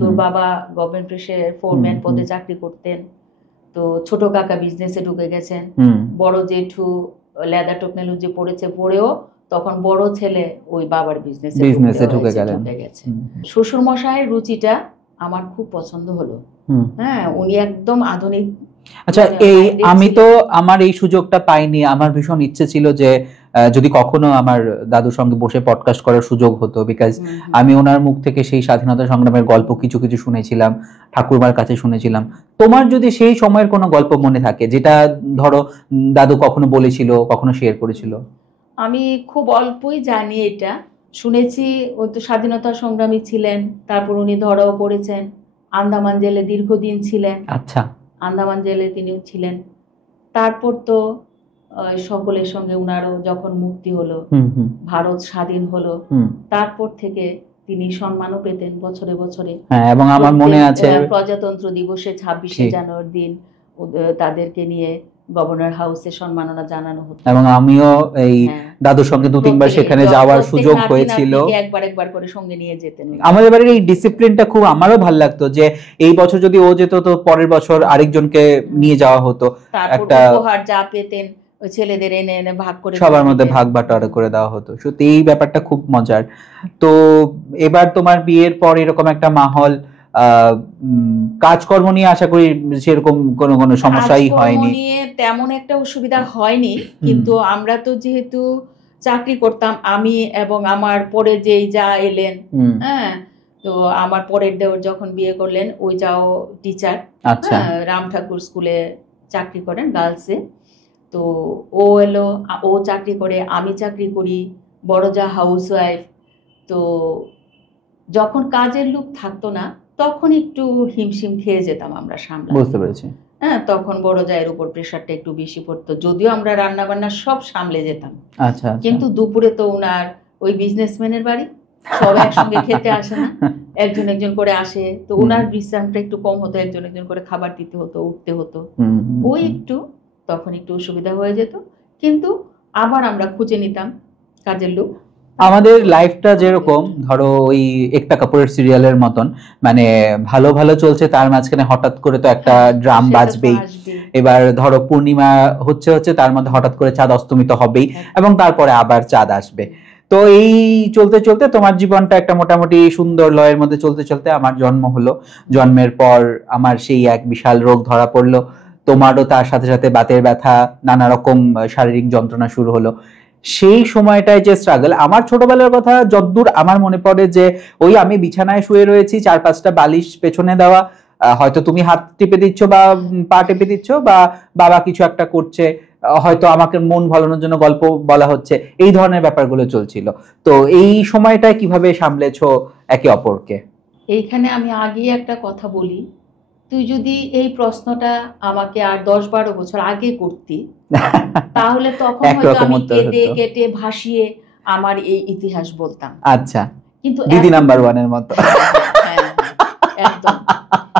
তোর বাবা গভর্নমেন্ট প্রেসের ফোরম্যান পদে চাকরি করতেন। তো ছোট কাকা বিজনেসে ঢুকে গেছেন, বড় জেঠু লেদার টেকনোলজি পড়েছে, পড়েও তখন বড় ছেলে ওই বাবার বিজনেসে ঢুকে গেছে। শ্বশুর মশাইয়ের রুচিটা আমার খুব পছন্দ হলো। হ্যাঁ, উনি একদম আধুনিক। আচ্ছা, আমি তো আমার এই সুযোগটা পাইনি। আমার ভীষণ ইচ্ছে ছিল যে যদি কখনো আমার দাদুর সঙ্গে বসে পডকাস্ট করার সুযোগ হতো, বিকজ আমি ওনার মুখ থেকে সেই স্বাধীনতা সংগ্রামের গল্প কিছু কিছু শুনেছিলাম, ঠাকুরমার কাছে শুনেছিলাম। তোমার যদি সেই সময়ের কোনো গল্প মনে থাকে যেটা ধরো দাদু কখনো বলেছিল, কখনো শেয়ার করেছিল। আমি খুব অল্পই জানি, এটা শুনেছি ওই তো স্বাধীনতা সংগ্রামী ছিলেন, তারপর উনি ধরাও পড়েছেন, আন্দামান জেলে দীর্ঘদিন ছিলেন। আচ্ছা, আন্দামান জেলে তিনিও ছিলেন। তারপর তো সকলের সঙ্গে উনারও যখন মুক্তি হলো, ভারত স্বাধীন হলো, তারপর থেকে তিনি সম্মানও পেতেন বছরে বছরে। এবং আমার মনে আছে প্রজাতন্ত্র দিবসে 26শে জানুয়ারির দিন তাদেরকে নিয়ে গভর্নর হাউসে সম্মাননা জানানো হতো, এবং আমিও এই দাদুর সঙ্গে 2-3 বার সেখানে যাওয়ার সুযোগ হয়েছিল। একবার করে সঙ্গে নিয়ে যেতেন। আমাদের বাড়ির এই ডিসিপ্লিনটা খুব আমারও ভালো লাগতো, যে এই বছর যদি ও যেত তো পরের বছর আরেকজনকে নিয়ে যাওয়া হতো, একটা উপহার যা পেতেন ওই ছেলেদের এনে এনে ভাগ করে সবার মধ্যে ভাগ বাটোয়ারা করে দেওয়া হতো। সত্যি এই ব্যাপারটা খুব মজার। তো এবার তোমার বিয়ের পর এরকম একটা মাহল, কাজকর্ম নিয়ে আশা করি সেরকম কোনো সমস্যাই হয়নি, তেমন একটা অসুবিধা হয়নি। কিন্তু আমরা তো যেহেতু চাকরি করতাম, আমি এবং আমার পরে যেই যা এলেন, হ্যাঁ, তো আমার পরের দেওর যখন বিয়ে করলেন, ওই যাও টিচার, রাম ঠাকুর স্কুলে চাকরি করেন গার্লসে। তো ও এলো, ও চাকরি করে, আমি চাকরি করি, বড় যা হাউস ওয়াইফ। তো যখন কাজের লোক থাকতো না তখন একটু হিমশিম খেয়ে যেতাম আমরা সামলাতে। বুঝতে পেরেছি। হ্যাঁ, তখন বড় জায়ের উপর প্রেশারটা একটু বেশি পড়তো, যদিও আমরা রান্না বান্না সব সামলে যেতাম। আচ্ছা, কিন্তু দুপুরে তো উনার ওই বিজনেসম্যানের বাড়ি, সব একসঙ্গে খেতে আসে না, একজন একজন করে আসে, তো উনার বিশ্রামটা একটু কম হতো, একজন একজন করে খাবার দিতে হতো, উঠতে হতো, ওই একটু তখন একটু অসুবিধা হয়ে যেত। কিন্তু আবার আমরা খুঁজে নিতাম কাজের লোক। আমাদের লাইফটা যেরকম ধরো ওই একটা কাপুরের সিরিয়ালের মতন, মানে ভালো ভালো চলছে, তার মাঝখানে হঠাৎ করে তো একটা ড্রাম বাজবেই। এবার ধরো পূর্ণিমা হচ্ছে হচ্ছে তার মধ্যে হঠাৎ করে চাঁদ অস্তমিত হবেই, এবং তারপরে আবার চাঁদ আসবে। তো এই চলতে চলতে তোমার জীবনটা একটা মোটামুটি সুন্দর লয়ের মধ্যে চলতে চলতে আমার জন্ম হলো। জন্মের পর আমার সেই এক বিশাল রোগ ধরা পড়লো, তোমারও তার সাথে সাথে বাতের ব্যথা, নানা রকম শারীরিক যন্ত্রণা শুরু হলো। সেই সময়টায় যে স্ট্রাগল, আমার ছোটবেলার কথা যতদূর আমার মনে পড়ে, যে ওই আমি বিছানায় শুয়ে রয়েছি, 4-5টা বালিশ পেছনে দেওয়া, হয়তো তুমি হাত টিপে দিচ্ছ বা পা টিপে দিচ্ছ, বা বাবা কিছু একটা করছে, হয়তো আমাকে মন ভোলানোর জন্য গল্প বলা হচ্ছে, এই ধরনের ব্যাপারগুলো চলছিল। তো এই সময়টায় কিভাবে সামলেছো একে অপরকে? এইখানে আমি আগে একটা কথা বলি, তুই যদি এই প্রশ্নটা আমাকে আর 10-12 বছর আগে করতি, তাহলে তখন হয়তো আমি কেটে কেটে ভাসিয়ে আমার এই ইতিহাস বলতাম। আচ্ছা, কিন্তু দিদি নাম্বার 1 এর মতো। একদম।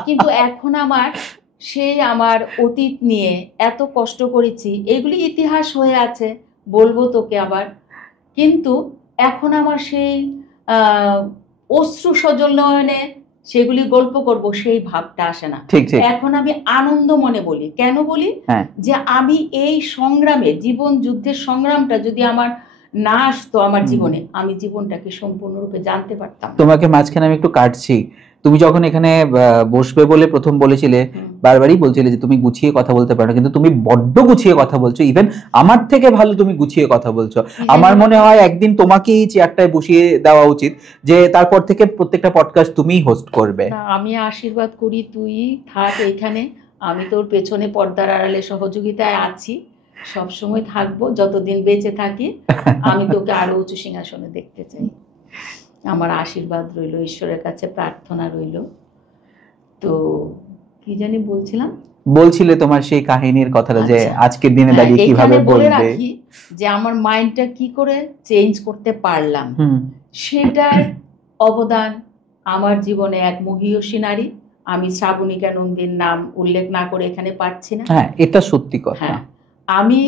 কিন্তু এখন আমার সেই আমার অতীত নিয়ে এত কষ্ট করেছি, এগুলি ইতিহাস হয়ে আছে, বলবো তোকে আবার। কিন্তু এখন আমার সেই অশ্রু সজল নয়নে সেগুলি গল্প করব সেই ভাবটা আসে না। এখন আমি আনন্দ মনে বলি। কেন বলি? যে আমি এই সংগ্রামে, জীবন যুদ্ধের সংগ্রামটা যদি আমার না আসতো আমার জীবনে, আমি জীবনটাকে সম্পূর্ণরূপে জানতে পারতাম। তোমাকে মাঝখানে আমি একটু কাটছি। তুমি যখন এখানে বসবে বলে প্রথম বলেছিলে, বারবারই বলছিলে যে তুমি গুছিয়ে কথা বলতে পারো না, কিন্তু তুমি বড্ড গুছিয়ে কথা বলছো। ইভেন আমার থেকে ভালো তুমি গুছিয়ে কথা বলছো। আমার মনে হয় একদিন তোমাকে এই চেয়ারটায় বসিয়ে দেওয়া উচিত, যে তারপর থেকে প্রত্যেকটা পডকাস্ট তুমিই হোস্ট করবে। আমি আশীর্বাদ করি তুই থাক এখানে, আমি তোর পেছনে পর্দার আড়ালে সহযোগিতায় আছি, সবসময় থাকবো, যতদিন বেঁচে থাকি। আমি তোকে আরো উঁচু সিংহাসনে দেখতে চাই। আমার আশীর্বাদ রইল, ঈশ্বরের কাছে প্রার্থনা রইল। তো কি জানি বলছিলাম, বলছিলে তোমার সেই কাহিনীর কথাটা, যে আজকের দিনে দাঁড়িয়ে কিভাবে বলবে, রাখি যে আমার মাইন্ডটা কি করে চেঞ্জ করতে পারলাম, সেটার অবদান আমার জীবনে এক মহিয়সী নারী, আমি শ্রাবণিকা নন্দীর নাম উল্লেখ না করে এখানে পারছি না। হ্যাঁ, এটা সত্যি কথা। আমি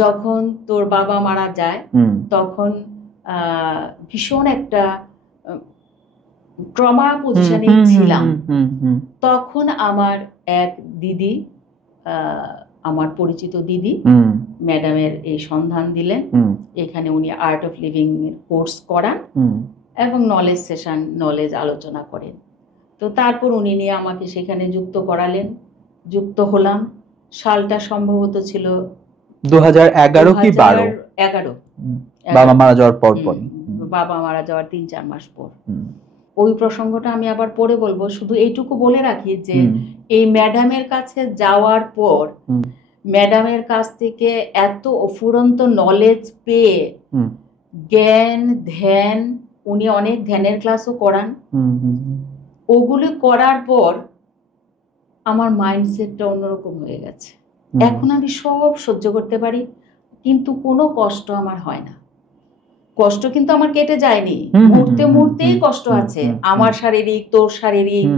যখন তোর বাবা মারা যায়, তখন ভীষণ একটা ট্রমা পজিশনে ছিলাম। তখন আমার এক দিদি, আমার পরিচিত দিদি, ম্যাডামের এই সন্ধান দিলেন, এখানে উনি আর্ট অফ লিভিং কোর্স করান এবং নলেজ সেশন, নলেজ আলোচনা করেন। তো তারপর উনি নিয়ে আমাকে সেখানে যুক্ত করালেন, যুক্ত হলাম। সালটা সম্ভবত ছিল 2011 কি 12? 11। বাবা মারা যাওয়ার পর, বাবা মারা যাওয়ার 3-4 মাস পর। ওই প্রসঙ্গটা আমি আবার পরে বলবো, শুধু এইটুকু বলে রাখি যে এই ম্যাডামের কাছে যাওয়ার পর, ম্যাডামের কাছ থেকে এত অফুরন্ত নলেজ পেয়ে, জ্ঞান ধ্যান, উনি অনেক ধ্যানের ক্লাসও করান, ওগুলি করার পর আমার মাইন্ডসেটটা অন্যরকম হয়ে গেছে। এখন আমি সব সহ্য করতে পারি, কিন্তু কোনো কষ্ট আমার হয় না। কষ্ট কিন্তু আমার কেটে যায়নি, মুহূর্তে মুহূর্তেই কষ্ট আছে, আমার শারীরিক, তোর শারীরিক,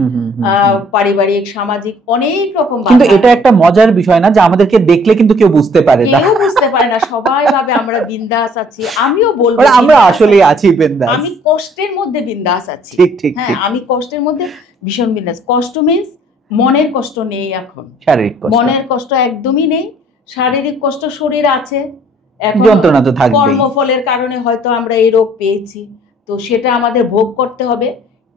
পারিবারিক, সামাজিক, অনেক রকম। কিন্তু এটা একটা মজার বিষয় না যে আমাদেরকে দেখলে কিন্তু কেউ বুঝতে পারে না, কেউ বুঝতে পারে না, সবাই ভাবে আমরা বিন্দাস আছি। আমিও বলবো আমরা আসলে আছি বিন্দাস, আমি কষ্টের মধ্যে বিন্দাস আছি। হ্যাঁ, আমি কষ্টের মধ্যে ভীষণ বিন্দাস। কষ্ট মিন্স মনের কষ্ট নেই এখন, শারীরিক কষ্ট, মনের কষ্ট একদমই নেই। শারীরিক কষ্ট শরীর আছে, যন্ত্রণা তো থাকবেই, কর্মফলের কারণে হয়তো আমরা এই রোগ পেয়েছি, তো সেটা আমাদের ভোগ করতে হবে।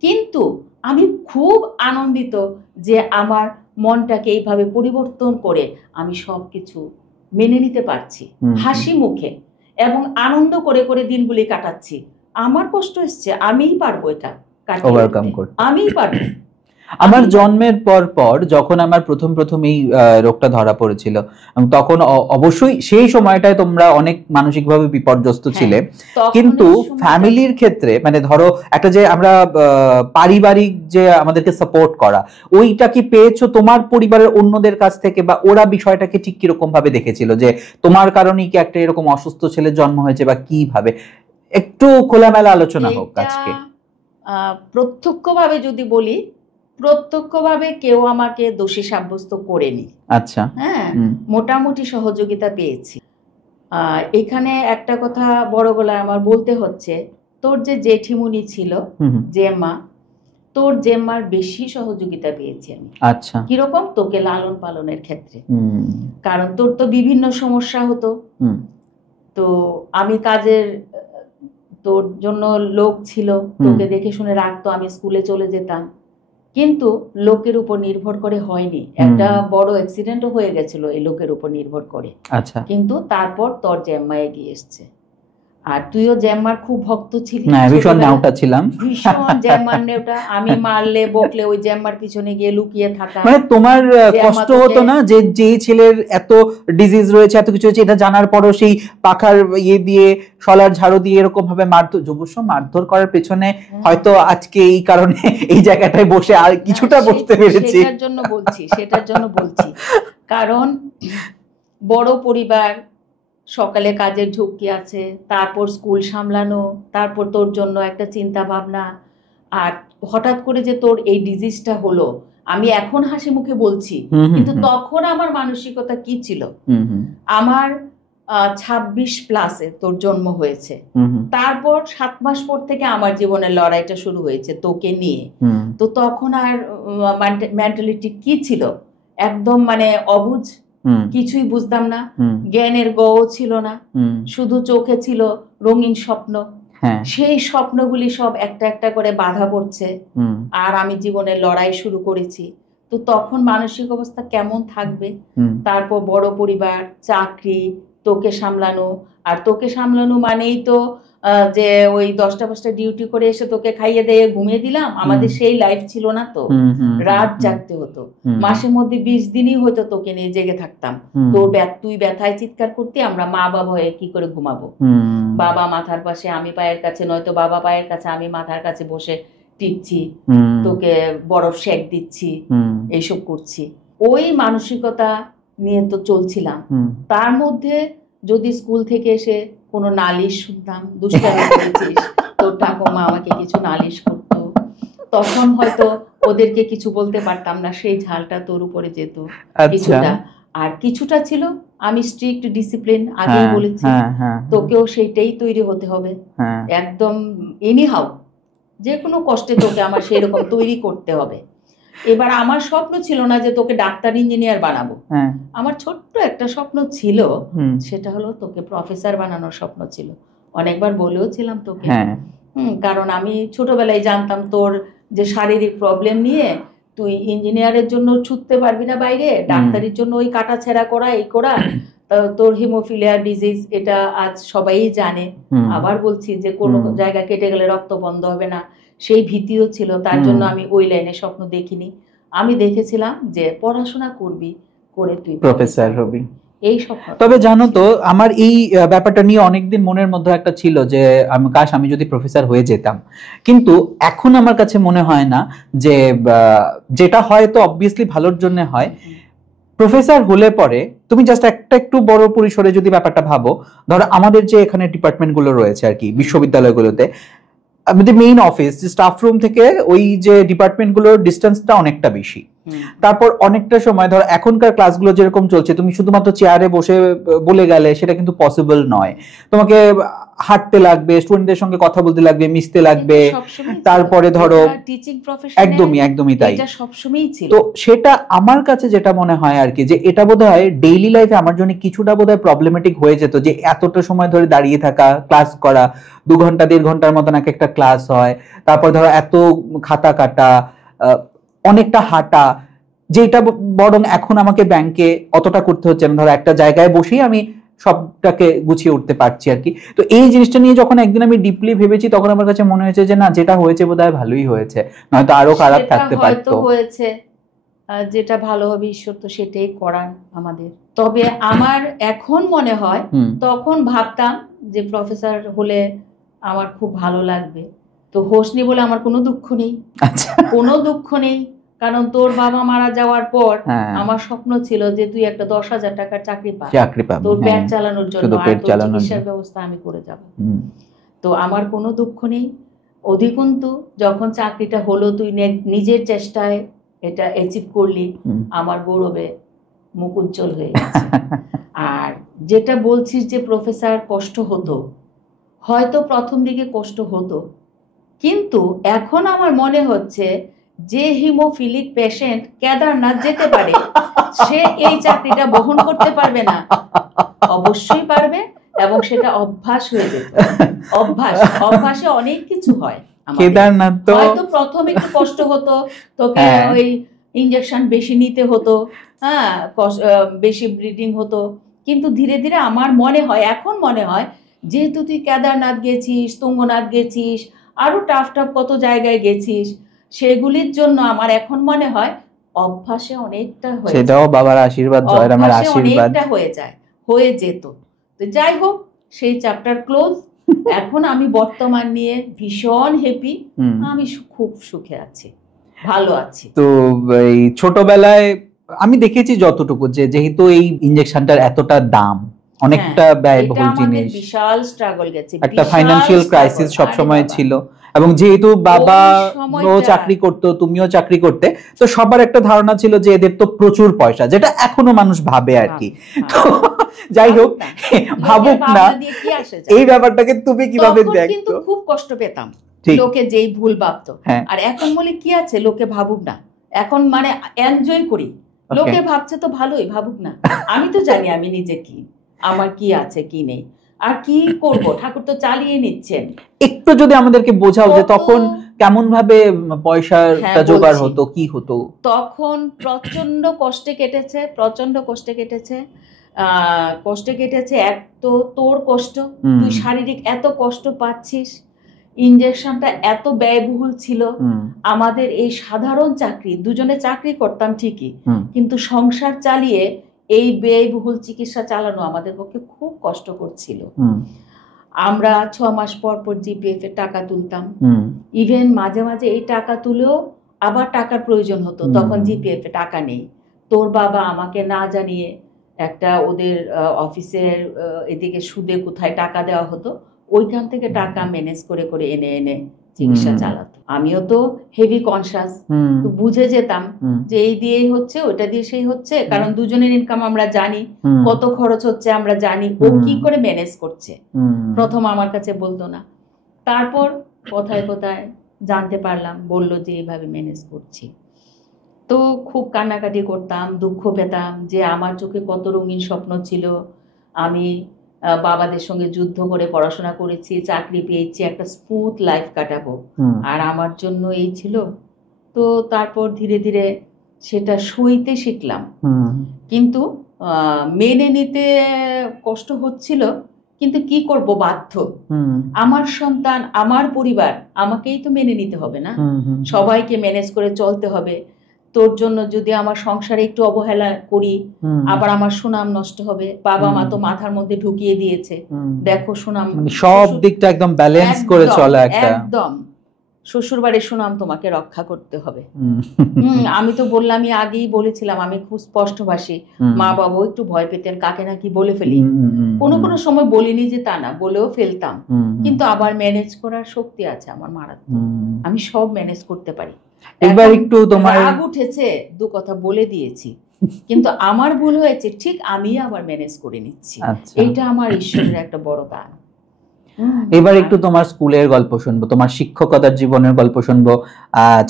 কিন্তু আমি খুব আনন্দিত যে আমার মনটাকে এইভাবে পরিবর্তন করে আমি সবকিছু মেনে নিতে পারছি হাসি মুখে, এবং আনন্দ করে করে দিনগুলি কাটাচ্ছি। আমার কষ্ট এসছে, আমিই পারবো এটা ওভারকাম করতে, আমিই পারবো। আমার জন্মের পর পর যখন আমার প্রথম এই রোগটা ধরা পড়েছিল, তখন অবশ্যই সেই সময়টায় তোমরা অনেক মানসিকভাবে বিপর্যস্ত ছিলে, কিন্তু ফ্যামিলির ক্ষেত্রে মানে ধরো একটা যে আমরা পারিবারিক যে আমাদেরকে সাপোর্ট করা, ওইটা কি পেয়েছো তোমার পরিবারের অন্যদের কাছ থেকে, বা ওরা বিষয়টাকে ঠিক কিরকম ভাবে দেখেছিল যে তোমার কারণেই কি একটা এরকম অসুস্থ ছেলের জন্ম হয়েছে, বা কিভাবে? একটু খোলামেলা আলোচনা হোক আজকে। প্রত্যক্ষভাবে যদি বলি, প্রত্যক্ষভাবে কেউ আমাকে দোষী সাব্যস্ত করেনি। আচ্ছা। হ্যাঁ, মোটামুটি সহযোগিতা পেয়েছি। এখানে একটা কথা বড় গলায় আমার বলতে হচ্ছে, তোর যে জেঠিমুনি ছিল জেম্মা, তোর জেম্মার বেশি সহযোগিতা পেয়েছি আমি। আচ্ছা। কিরকম? তোকে লালন পালনের ক্ষেত্রে। কারণ তোর তো বিভিন্ন সমস্যা হতো, তো আমি কাজের তোর জন্য লোক ছিল, তোকে দেখে শুনে রাখতো, আমি স্কুলে চলে যেতাম, কিন্তু লোকের উপর নির্ভর করে হয়নি। একটা বড় অ্যাক্সিডেন্টও হয়ে গেছিল এই লোকের উপর নির্ভর করে। আচ্ছা। কিন্তু তারপর তোর জ্যাম্মা এগিয়ে এসছে। আর তুইও জ্যাম্মার খুব ভক্ত ছিলি। না, ভীষণ নেওটা ছিলাম, ভীষণ জ্যাম্মার নেওটা। আমি মারলে বকলে ওই জ্যাম্মার পিছনে গিয়ে লুকিয়ে থাকা। মানে তোমার কষ্ট হতো না যে যে ছেলের এত ডিজিজ রয়েছে, এত কিছু হয়েছে, এটা জানার পরও সেই পাখার ইয়ে দিয়ে শলার ঝাড়ু দিয়ে এরকম ভাবে যুবস্ব মারধর করার পেছনে হয়তো আজকে এই কারণে এই জায়গাটায় বসে আর কিছুটা বসতে পেরেছি। সেটার জন্য বলছি কারণ বড় পরিবার, সকালে কাজের ঝুঁকি আছে, তারপর স্কুল সামলানো, তারপর তোর জন্য একটা চিন্তা ভাবনা, আর হঠাৎ করে যে তোর এই ডিজিজটা হলো, আমি এখন হাসি মুখে বলছি, কিন্তু তখন আমার মানসিকতা কি ছিল? আমার 26+ তোর জন্ম হয়েছে, তারপর 7 মাস পর থেকে আমার জীবনের লড়াইটা শুরু হয়েছে তোকে নিয়ে। তো তখন আর মেন্টালিটি কি ছিল? একদম মানে অবুঝ, কিছুই বুঝতাম না, জ্ঞানের গও ছিল না, শুধু চোখে ছিল রঙিন স্বপ্ন। সেই স্বপ্নগুলি সব একটা একটা করে বাধা পড়ছে, আর আমি জীবনের লড়াই শুরু করেছি। তো তখন মানসিক অবস্থা কেমন থাকবে? তারপর বড় পরিবার, চাকরি, তোকে সামলানো। আর তোকে সামলানো মানেই তো যে ওই 10টা 5টা ডিউটি করে এসে তোকে খাইয়ে দিয়ে ঘুমিয়ে দিলাম, আমাদের সেই লাইফ ছিল না তো। রাত জাগতে হতো, মাসের মধ্যে 20 দিনই হয়তো তোকে নিয়ে জেগে থাকতাম। তুই ব্যথায় চিৎকার করতে, আমরা মা বাবা হয়ে কি করে ঘুমাবো? বাবা মাথার পাশে, আমি পায়ের কাছে, নয়তো বাবা পায়ের কাছে, আমি মাথার কাছে বসে টিপছি, তোকে বরফ শেক দিচ্ছি, এইসব করছি। ওই মানসিকতা নিয়ে তো চলছিলাম। তার মধ্যে যদি স্কুল থেকে এসে কোনো নালিশ শুনতাম, দুষ্টামি করেছিস, তোর ঠাকুমা আমাকে কিছু নালিশ করতো, তখন হয়তো ওদেরকে কিছু বলতে পারতাম না, সেই ঝালটা তোর উপরে যেত কিছুটা। আর কিছুটা ছিল আমি স্ট্রিক্ট ডিসিপ্লিন, আগেই বলেছি, তোকেও সেইটাই তৈরি হতে হবে একদম এনিহাউ, যে কোনো কষ্টে তোকে আমার সেই রকম তৈরি করতে হবে। এবার আমার স্বপ্ন ছিল না যে তোকে ডাক্তার ইঞ্জিনিয়ার বানাবো, আমার ছোট্ট একটা স্বপ্ন ছিল, সেটা হলো তোকে প্রফেসর বানানোর স্বপ্ন ছিল। অনেকবার বলেও ছিলাম তোকে, কারণ আমি ছোটবেলায় জানতাম তোর যে শারীরিক প্রবলেম নিয়ে তুই ইঞ্জিনিয়ারের জন্য ছুটতে পারবি না বাইরে, ডাক্তারির জন্য ওই কাটা ছেঁড়া করা, এই করা, তোর হিমোফিলিয়া ডিজিজ, এটা আজ সবাই জানে। আবার বলছি যে কোনো জায়গা কেটে গেলে রক্ত বন্ধ হবে না, সেই ভীতিও ছিল। তার জন্য আমি ওই লাইনে স্বপ্ন দেখিনি। আমি দেখেছিলাম যে পড়াশোনা করবি, করে তুই প্রফেসর হবি, এই স্বপ্ন। তবে জানো তো, আমার এই ব্যাপারটা নিয়ে অনেকদিন মনের মধ্যে একটা ছিল যে কাশ আমি যদি প্রফেসর হয়ে যেতাম। কিন্তু এখন আমার কাছে মনে হয় না যে যেটা হয় তো অবভিয়াসলি ভালোর জন্য হয়। প্রফেসর হলে পরে তুমি জাস্ট একটু বড় পরিসরে যদি ব্যাপারটা ভাবো, ধরো আমাদের যে এখানে ডিপার্টমেন্টগুলো রয়েছে আর কি বিশ্ববিদ্যালয়গুলোতে, আমাদের মেইন অফিস যে স্টাফ রুম থেকে ওই যে ডিপার্টমেন্টগুলোর ডিস্টেন্সটা অনেকটা বেশি। তারপর অনেকটা সময় ধরো এখনকার ক্লাসগুলো যেরকম চলছে, তুমি শুধুমাত্র চেয়ারে বসে বলে গেলে সেটা কিন্তু পসিবল নয়। তোমাকে হাঁটতে লাগবে, স্টুডেন্টদের সঙ্গে কথা বলতে লাগবে, মিশতে লাগবে। তারপরে ধরো একদমই তাই, তো সেটা আমার কাছে যেটা মনে হয় আর কি, যে এটা বোধহয় ডেইলি লাইফে আমার জন্য কিছুটা বোধহয় প্রবলেমেটিক হয়ে যেত, যে এতটা সময় ধরে দাঁড়িয়ে থাকা, ক্লাস করা, 2 ঘন্টা 1.5 ঘন্টার মতন একটা ক্লাস হয়, তারপর ধরো এত খাতা কাটা, অনেকটা হাঁটা, যেটা বরং এখন আমাকে ব্যাংকে অতটা করতে হচ্ছে না। ধরো একটা জায়গায় বসেই আমি সবটাকে গুছিয়ে উঠতে পারছি আর কি। তো এই জিনিসটা নিয়ে যখন একদিন আমি ডিপলি ভেবেছি, তখন আমার কাছে মনে হয়েছে যে না, যেটা হয়েছে বোধহয় ভালোই হয়েছে, নয়তো আরো খারাপ সেটা থাকতে হয়তো পারতো। হয়েছে, যেটা ভালো হবে ঈশ্বর তো সেটাই করান আমাদের। তবে আমার এখন মনে হয়, তখন ভাবতাম যে প্রফেসর হলে আমার খুব ভালো লাগবে, তো হোসনি বলে আমার কোনো দুঃখ নেই, আচ্ছা, কোনো দুঃখ নেই। কারণ তোর বাবা মারা যাওয়ার পর আমার স্বপ্ন ছিল যে তুই একটা 10,000 টাকার চাকরি পা, তোর পেট চালানোর জন্য, আর তোর চিকিৎসার ব্যবস্থা আমি করে যাব। তো আমার কোনো দুঃখ নেই। অধিকন্তু যখন চাকরিটা হলো, তুই নিজের চেষ্টায় এটা অ্যাচিভ করলি, আমার গৌরবে মুখ উজ্জ্বল হয়ে গেছে। আর যেটা বলছিস যে প্রফেসর কষ্ট হতো, হয়তো প্রথম দিকে কষ্ট হতো, কিন্তু এখন আমার মনে হচ্ছে যে হিমোফিলিক পেশেন্ট কেদারনাথ যেতে পারে, সে এই চাকরিটা বহন করতে পারবে না? অবশ্যই পারবে, এবং সেটা অভ্যাস হয়ে যেত। অভ্যাসে অনেক কিছু হয়। কেদারনাথ তো হয়তো প্রথমে একটু কষ্ট হতো, তোকে ওই ইনজেকশন বেশি নিতে হতো, হ্যাঁ, বেশি ব্লিডিং হতো, কিন্তু ধীরে ধীরে আমার মনে হয়, এখন মনে হয়, যেহেতু তুই কেদারনাথ গেছিস, তুঙ্গনাথ গেছিস, আরো টাফ কত জায়গায় গেছিস, সেগুলির জন্য আমার এখন মনে হয় অভ্যাসে অনেকটা হয়ে যায়। সেটাও বাবার আশীর্বাদ, জয়রামের আশীর্বাদ, হয়ে যেত। তো যাই হোক, সেই চ্যাপ্টার ক্লোজ। এখন আমি বর্তমান নিয়ে ভীষণ হ্যাপি, আমি খুব সুখে আছি, ভালো আছি। তো এই ছোটবেলায় আমি দেখেছি যতটুকু, যে যেহেতু এই ইনজেকশনটার এতটা দাম, অনেকটা ব্যয়বহুল জিনিস, বিশাল স্ট্রাগল গেছে, একটা ফাইনান্সিয়াল ক্রাইসিস সব সময় ছিল, এবং যেহেতু বাবা চাকরি করতো, তুমিও চাকরি করতে, তো সবার একটা ধারণা ছিল যে এদের তো প্রচুর পয়সা, যেটা এখনো মানুষ ভাবে আর কি। তো যাই হোক, ভাবুক না, এই ব্যাপারটাকে তুমি কিভাবে দেখো? কিন্তু খুব কষ্ট পেতাম লোকে যেই ভুল ভাবতো, আর এখন বলে কি আছে, লোকে ভাবুক না, এখন মানে এনজয় করি, লোকে ভাবছে তো ভালোই ভাবুক না, আমি তো জানি আমি নিজে কি, আমার কি আছে কি নেই, আর কি করব, ঠাকুর তো চালিয়ে নিচ্ছেন। একটু যদি আমাদেরকে বোঝাও যে তখন কেমন ভাবে পয়সাটা জোগাড় হতো, কি হতো? তখন প্রচন্ড কষ্টে কেটেছে, কষ্টে কেটেছে। এক তো তোর কষ্ট, তুই শারীরিক এত কষ্ট পাচ্ছিস, ইনজেকশনটা এত ব্যয়বহুল ছিল। আমাদের এই সাধারণ চাকরি, দুজনে চাকরি করতাম ঠিকই, কিন্তু সংসার চালিয়ে এই ব্যয়বহুল চিকিৎসা চালানো আমাদের পক্ষে খুব কষ্টকর ছিল। আমরা 6 মাস পর পর জিপিএফ এর টাকা তুলতাম, ইভেন মাঝে মাঝে এই টাকা তুলেও আবার টাকার প্রয়োজন হতো, তখন জিপিএফ এ টাকা নেই। তোর বাবা আমাকে না জানিয়ে একটা ওদের অফিসের এদিকে সুদে কোথায় টাকা দেওয়া হতো, ওইখান থেকে টাকা ম্যানেজ করে করে এনে এনে চিকিৎসা চালাতো। আমিও তো হেভি কনসাস, তো বুঝে যেতাম যে এই দিয়েই হচ্ছে, ওটা দিয়ে সেই হচ্ছে, কারণ দুজনের ইনকাম আমরা জানি, কত খরচ হচ্ছে আমরা জানি, ও কি করে ম্যানেজ করছে। প্রথম আমার কাছে বলতো না, তারপর কোথায় কোথায় জানতে পারলাম, বললো যে এইভাবে ম্যানেজ করছি। তো খুব কান্নাকাটি করতাম, দুঃখ পেতাম যে আমার চোখে কত রঙিন স্বপ্ন ছিল, আমি বাবাদের সঙ্গে যুদ্ধ করে পড়াশোনা করেছি, চাকরি পেয়েছি, একটা স্মুথ লাইফ কাটাবো, আর আমার জন্য এই ছিল। তো তারপর ধীরে ধীরে সেটা সইতে শিখলাম, কিন্তু মেনে নিতে কষ্ট হচ্ছিল, কিন্তু কি করব, বাধ্য। আমার সন্তান, আমার পরিবার, আমাকেই তো মেনে নিতে হবে না, সবাইকে ম্যানেজ করে চলতে হবে। তোর জন্য যদি আমার সংসারে একটু অবহেলা করি, আবার আমার সুনাম নষ্ট হবে। বাবা মা তো মাথার মধ্যে ঢুকিয়ে দিয়েছে, দেখো সুনাম, সব দিকটা একদম ব্যালেন্স করে চলা, একদম শ্বশুর বাড়ির সুনাম তোমাকে রক্ষা করতে হবে। আমি তো বললামই, আগেই বলেছিলাম, আমি খুব স্পষ্টভাষী, মা বাবা একটু ভয় পেতেন, কাকে না কি বলে ফেলি। কোনো কোনো সময় বলিনি যে তা না, বলেও ফেলতাম, কিন্তু আবার ম্যানেজ করার শক্তি আছে আমার মারাত্মক, আমি সব ম্যানেজ করতে পারি। একবার একটু তোমার রাগ উঠেছে, দু কথা বলে দিয়েছি, কিন্তু আমার ভুল হয়েছে, ঠিক আমি আবার ম্যানেজ করে নিচ্ছি, এটা আমার ঈশ্বরের একটা বড় দান। এবার একটু তোমার স্কুলের গল্প শুনবো, তোমার শিক্ষকতার জীবনের গল্প শুনবো,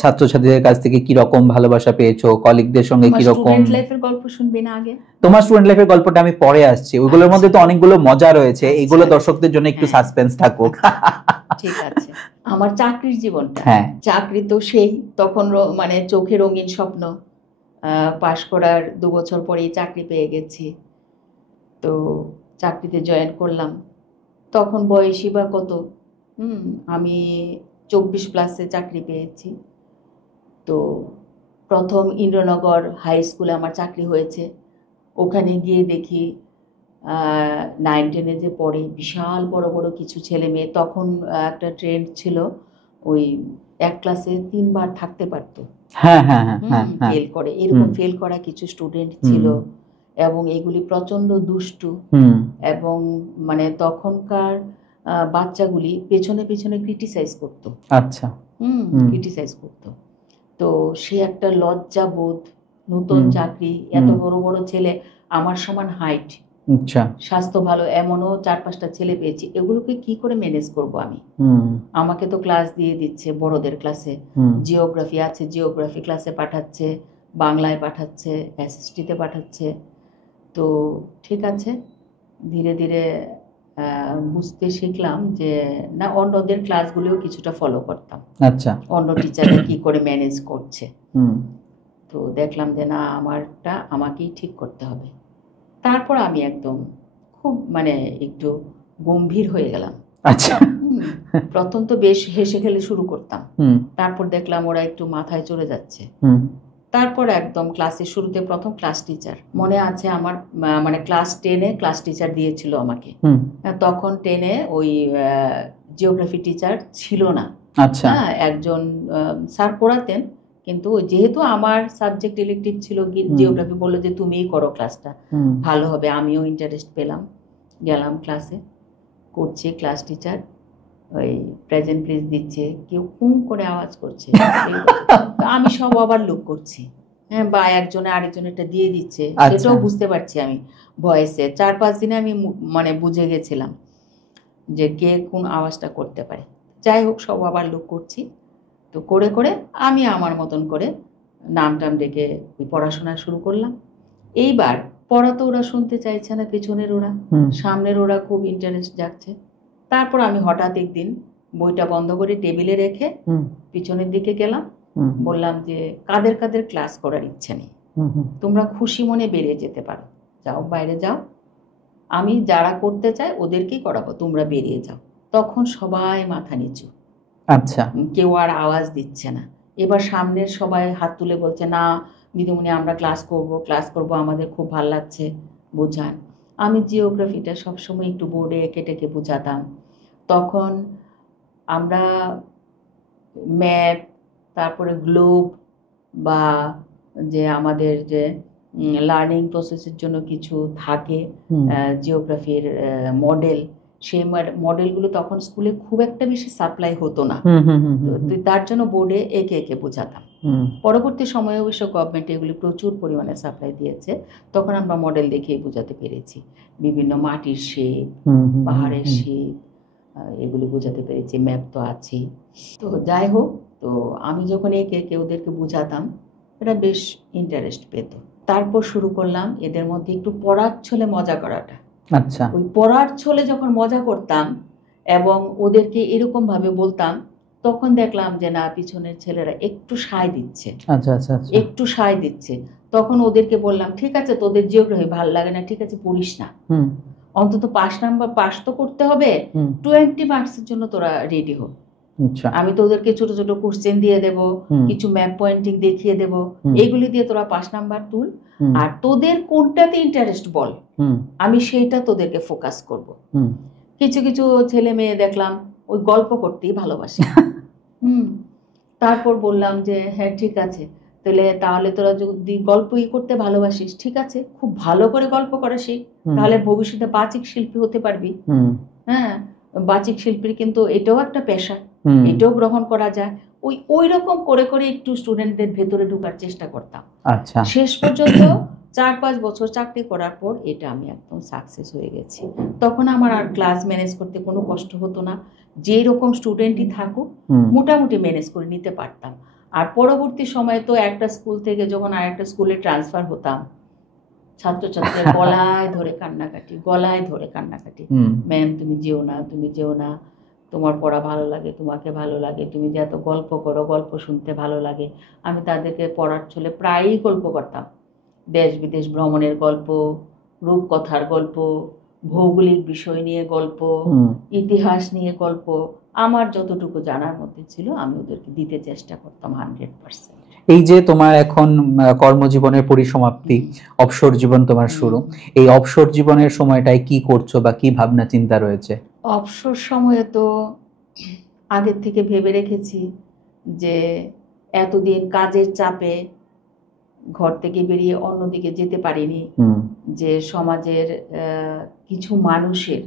ছাত্রছাত্রীদের কাছ থেকে কি রকম ভালোবাসা পেয়েছো, কলিগদের সঙ্গে কি রকম। স্টুডেন্ট লাইফের গল্প শুনবি না আগে? তোমার স্টুডেন্ট লাইফের গল্পটা আমি পরে আসছি, ওইগুলোর মধ্যে তো অনেকগুলো মজা রয়েছে, এগুলো দর্শকদের জন্য একটু সাসপেন্স থাকুক। ঠিক আছে। আমার চাকরির জীবনটা, চাকরি তো সেই তখন মানে চোখে রঙিন স্বপ্ন, পাশ করার 2 বছর পরেই চাকরি পেয়ে গেছি। তো চাকরিতে জয়েন করলাম। তখন বয়সই বা কত, আমি 24+ চাকরি পেয়েছি। তো প্রথম ইন্দ্রনগর হাই স্কুলে আমার চাকরি হয়েছে। ওখানে গিয়ে দেখি 9-10 যে পড়ে বিশাল বড় বড় কিছু ছেলে মেয়ে। তখন একটা ট্রেন্ড ছিল, ওই এক ক্লাসে 3 বার থাকতে পারতো, হ্যাঁ হ্যাঁ হ্যাঁ হ্যাঁ হ্যাঁ ফেল করে, এরকম ফেল করা কিছু স্টুডেন্ট ছিল, এবং এগুলি প্রচন্ড দুষ্টু, এবং মানে তখনকার বাচ্চাগুলি পেছনে পেছনে ক্রিটিসাইজ করতো। আচ্ছা। ক্রিটিসাইজ করতো। তো সে একটা লজ্জা বোধ, নতুন চাকরি, এত বড় বড় ছেলে, আমার সমান হাইট, আচ্ছা, স্বাস্থ্য ভালো, এমনও 4-5টা ছেলে পেয়েছি, এগুলোকে কি করে ম্যানেজ করব আমি? আমাকে তো ক্লাস দিয়ে দিচ্ছে বড়দের ক্লাসে, জিওগ্রাফি আছে জিওগ্রাফি ক্লাসে পাঠাচ্ছে, বাংলায় পাঠাচ্ছে, এসএসটিতে পাঠাচ্ছে। তো ঠিক আছে, ধীরে ধীরে বুঝতে শিখলাম যে না, অন্যদের ক্লাসগুলোও কিছুটা ফলো করতাম। আচ্ছা, অন্য টিচাররা কি করে ম্যানেজ করছে। তো দেখলাম যে না, আমাকেই ঠিক করতে হবে। তারপর আমি একদম খুব মানে একটু গম্ভীর হয়ে গেলাম। আচ্ছা। প্রথম তো বেশ হেসে খেলে শুরু করতাম, তারপর দেখলাম ওরা একটু মাথায় চড়ে যাচ্ছে। তারপর একদম ক্লাসের শুরুতে প্রথম ক্লাস টিচার মনে আছে আমার, মানে ক্লাস 10-এ ক্লাস টিচার দিয়েছিল আমাকে। তখন 10-এ ওই জিওগ্রাফি টিচার ছিল না। আচ্ছা। একজন স্যার পড়াতেন, কিন্তু যেহেতু আমার সাবজেক্ট ইলেকটিভ ছিল জিওগ্রাফি, বললো যে তুমিই করো ক্লাসটা, ভালো হবে। আমিও ইন্টারেস্ট পেলাম, গেলাম ক্লাসে, করছি। ক্লাস টিচার ওই প্রেজেন্ট প্লিজ দিচ্ছে, কেউ কুম করে আওয়াজ করছে, আমি সব আবার লুক করছি, বা একজনে আরেকজনেরটা দিয়ে দিচ্ছে, সেটাও বুঝতে পারছি আমি ভয়েসে। 4-5 দিনে আমি মানে বুঝে গেছিলাম যে কে কোন আওয়াজটা করতে পারে। যাই হোক, সব আবার লুক করছি। তো করে করে আমি আমার মতন করে নাম টাম ডেকে ওই পড়াশোনা শুরু করলাম। এইবার পড়া তো ওরা শুনতে চাইছে না, পেছনের ওরা, সামনের ওরা খুব ইন্টারেস্ট জাগছে। তারপর আমি হঠাৎ একদিন বইটা বন্ধ করে টেবিলে রেখে পিছনের দিকে গেলাম, বললাম যে কাদের কাদের ক্লাস করার ইচ্ছা নেই, তোমরা খুশি মনে বেরিয়ে যেতে পারো, যাও বাইরে যাও, আমি যারা করতে চায় ওদেরকেই করাবো, তোমরা বেরিয়ে যাও। তখন সবাই মাথা নিচু। আচ্ছা। কেউ আর আওয়াজ দিচ্ছে না। এবার সামনের সবাই হাত তুলে বলছে, না দিদিমণি আমরা ক্লাস করব, আমাদের খুব ভালো লাগছে, বোঝান। আমি জিওগ্রাফিটা সবসময় একটু বোর্ডে এঁকে টেকে বোঝাতাম। তখন আমরা ম্যাপ, তারপরে গ্লোব, বা যে আমাদের যে লার্নিং প্রসেসের জন্য কিছু থাকে জিওগ্রাফির মডেল, সেই মডেলগুলো তখন স্কুলে খুব একটা বেশি সাপ্লাই হতো না, তার জন্য বোর্ডে এঁকে এঁকে বোঝাতাম। পরবর্তী সময়ে অবশ্য গভর্নমেন্ট এগুলি প্রচুর পরিমাণে সাপ্লাই দিয়েছে, তখন আমরা মডেল দেখিয়ে বোঝাতে পেরেছি, বিভিন্ন মাটির শেপ, পাহাড়ের শেপ, এগুলি বোঝাতে পেরেছি, ম্যাপ তো আছেই। তো যাই হোক, তো আমি যখন এঁকে এঁকে ওদেরকে বোঝাতাম, এটা বেশ ইন্টারেস্ট পেত। তারপর শুরু করলাম এদের মধ্যে একটু পড়ার ছলে মজা করাটা। আচ্ছা। ওই পড়ার ছলে যখন মজা করতাম এবং ওদেরকে এরকম ভাবে বলতাম, তখন দেখলাম যে না, পিছনের ছেলেরা একটু সায় দিচ্ছে। আচ্ছা আচ্ছা, একটু সায় দিচ্ছে। তখন ওদেরকে বললাম, ঠিক আছে তোদের জিওগ্রাফি ভালো লাগে না, ঠিক আছে পড়িস না, অন্তত 5 নাম্বার পাস তো করতে হবে, 20 মার্কসের জন্য তোরা রেডি হো। আমি তোদেরকে ছোট ছোট কোশ্চেন দিয়ে দেব, কিছু ম্যাপ পয়েন্টিং দেখিয়ে দেব, এইগুলি দিয়ে তোরা 5 নাম্বার তুল, আর তোদের কোনটাতে ইন্টারেস্ট বল, আমি সেইটা তোদেরকে ফোকাস করব। কিছু কিছু ছেলে মেয়ে দেখলাম ওই গল্প করতেই ভালোবাসে। তারপর বললাম যে হ্যাঁ ঠিক আছে, তাহলে তোরা যদি গল্পই করতে ভালোবাসিস, ঠিক আছে, খুব ভালো করে গল্প করা শিখ, তাহলে ভবিষ্যতে বাচিক শিল্পী হতে পারবি। হ্যাঁ, বাচিক শিল্পীর কিন্তু এটাও একটা পেশা, এটাও গ্রহণ করা যায়। ওই রকম করে করে একটু স্টুডেন্টদের ভেতরে ঢোকার চেষ্টা করতাম। আচ্ছা। শেষ পর্যন্ত 4-5 বছর চাকরি করার পর এটা আমি একদম সাকসেস হয়ে গেছি। তখন আমার আর ক্লাস ম্যানেজ করতে কোনো কষ্ট হতো না, যে রকম স্টুডেন্টই থাকুক মোটামুটি ম্যানেজ করে নিতে পারতাম। আর পরবর্তী সময়ে তো একটা স্কুল থেকে যখন আর একটা স্কুলে ট্রান্সফার হতাম, ছাত্রছাত্রীরা গলায় ধরে কান্নাকাটি, ম্যাম তুমি যেও না, তুমি যেও না, তোমার পড়া ভালো লাগে, তোমাকে ভালো লাগে, তুমি যে এত গল্প করো, গল্প শুনতে ভালো লাগে। আমি তাদেরকে পড়ার ছলে প্রায়ই গল্প করতাম, দেশ বিদেশ ভ্রমণের গল্প, রূপকথার গল্প, ভৌগোলিক বিষয় নিয়ে গল্প, ইতিহাস নিয়ে গল্প, আমার যতটুকু জানার মধ্যে ছিল আমি ওদেরকে দিতে চেষ্টা করতাম 100%। এই যে তোমার এখন কর্মজীবনের পরিসমাপ্তি, অবসর জীবন তোমার শুরু, এই অবসর জীবনের সময়টায় কি করছো বা কি ভাবনা চিন্তা রয়েছে? অবসর সময়ে তো আগের থেকে ভেবে রেখেছি যে এতদিন কাজের চাপে ঘর থেকে বেরিয়ে অন্যদিকে যেতে পারিনি, যে সমাজের কিছু মানুষের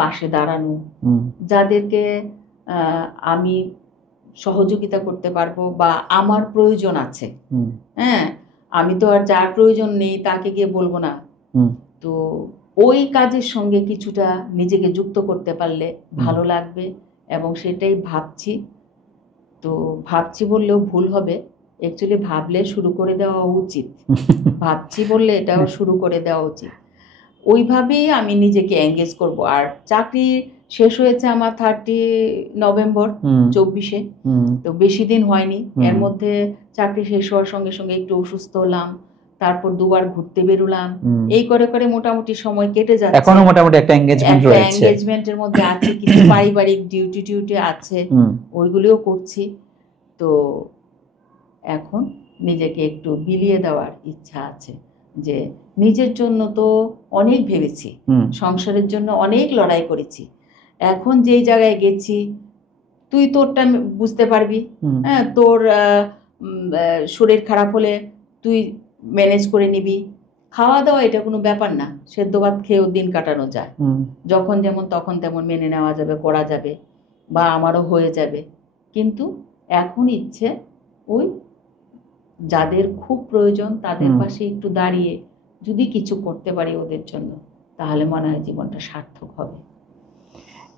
পাশে দাঁড়ানো, যাদেরকে আমি সহযোগিতা করতে পারবো বা আমার প্রয়োজন আছে। হ্যাঁ, আমি তো আর যার প্রয়োজন নেই তাকে গিয়ে বলবো না, তো ওই কাজের সঙ্গে কিছুটা নিজেকে যুক্ত করতে পারলে ভালো লাগবে এবং সেটাই ভাবছি। তো ভাবছি বললেও ভুল হবে, অ্যাকচুয়ালি ভাবলে শুরু করে দেওয়া উচিত, ভাবছি বললে এটাও শুরু করে দেওয়া উচিত। ওইভাবেই আমি নিজেকে এঙ্গেজ করব। আর চাকরি শেষ হয়েছে আমার 30 নভেম্বর 24-এ, তো বেশি দিন হয়নি। এর মধ্যে চাকরি শেষ হওয়ার সঙ্গে সঙ্গে একটু অসুস্থ হলাম, তারপর দুবার ঘুরতে বেরোলাম, এই করে করে মোটামুটি সময় কেটে যাচ্ছে। এখনো মোটামুটি একটা এঙ্গেজমেন্ট রয়েছে, এঙ্গেজমেন্টের মধ্যে আছে, কিছু পারিবারিক ডিউটি আছে, ওইগুলিও করছি। তো এখন নিজেকে একটু বিলিয়ে দেওয়ার ইচ্ছা আছে, যে নিজের জন্য তো অনেক ভেবেছি, সংসারের জন্য অনেক লড়াই করেছি, এখন যেই জায়গায় গেছি তুই তোরটা বুঝতে পারবি। হ্যাঁ, তোর শরীর খারাপ হলে তুই ম্যানেজ করে নিবি, খাওয়া দাওয়া এটা কোনো ব্যাপার না, সেদ্ধ ভাত খেয়েও দিন কাটানো যায়, যখন যেমন তখন তেমন মেনে নেওয়া যাবে, করা যাবে, বা আমারও হয়ে যাবে। কিন্তু এখন ইচ্ছে ওই যাদের খুব প্রয়োজন তাদের পাশে একটু দাঁড়িয়ে যদি কিছু করতে পারি ওদের জন্য, তাহলে মনে হয় জীবনটা সার্থক হবে।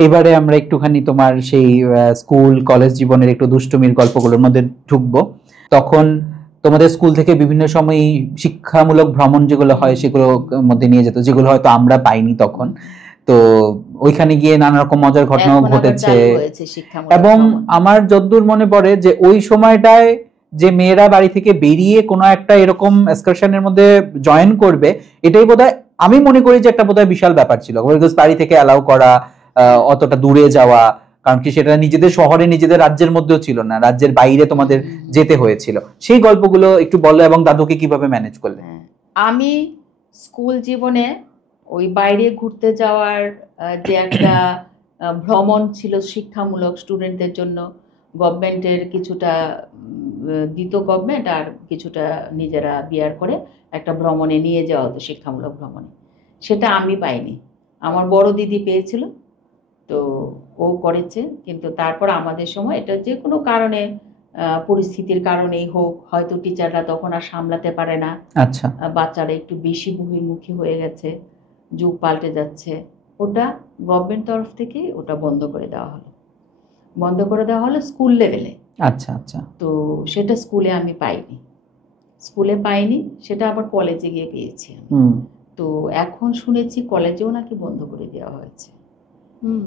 এবারে আমরা একটুখানি তোমার সেই স্কুল কলেজ জীবনের একটু দুষ্টুমির গল্পগুলোর মধ্যে ঢুকবো। তখন তোমাদের স্কুল থেকে বিভিন্ন সময় শিক্ষামূলক ভ্রমণ যেগুলো হয় সেগুলোর মধ্যে নিয়ে যেত, যেগুলো হয়তো আমরা পাইনি তখন। তো ওইখানে গিয়ে নানা রকম মজার ঘটনাও ঘটেছে, এবং আমার যতদূর মনে পড়ে যে ওই সময়টায় যে মেয়েরা বাড়ি থেকে বেরিয়ে কোনো একটা এরকম এক্সকারশনের মধ্যে জয়েন করবে, এটাই বোধহয় আমি মনে করি যে একটা বোধহয় বিশাল ব্যাপার ছিল। বাড়ি থেকে অ্যালাউ করা, অতটা দূরে যাওয়া, কারণ কি সেটা নিজেদের শহরে নিজেদের রাজ্যের মধ্যেও ছিল না, রাজ্যের বাইরে তোমাদের যেতে হয়েছিল। সেই গল্পগুলো একটু বলো, এবং দাদুকে কিভাবে ম্যানেজ করলে? আমি স্কুল জীবনে ওই বাইরে ঘুরতে যাওয়ার যে একটা ভ্রমণ ছিল শিক্ষামূলক স্টুডেন্টদের জন্য, গভর্নমেন্টের কিছুটা দিত গভর্নমেন্ট, আর কিছুটা নিজেরা বিয়ার করে একটা ভ্রমণে নিয়ে যাওয়া হতো, শিক্ষামূলক ভ্রমণে। সেটা আমি পাইনি, আমার বড় দিদি পেয়েছিল, তো ও করেছে। কিন্তু তারপর আমাদের সময় এটা যে কোনো কারণে, পরিস্থিতির কারণেই হোক, হয়তো টিচাররা তখন আর সামলাতে পারে না, আচ্ছা, বাচ্চারা একটু বেশি বহির্মুখী হয়ে গেছে, যুগ পাল্টে যাচ্ছে, ওটা গভর্নমেন্ট তরফ থেকে ওটা বন্ধ করে দেওয়া হলো স্কুল লেভেলে। আচ্ছা আচ্ছা। তো সেটা স্কুলে আমি পাইনি, সেটা আবার কলেজে গিয়ে পেয়েছি। তো এখন শুনেছি কলেজেও নাকি বন্ধ করে দেওয়া হয়েছে,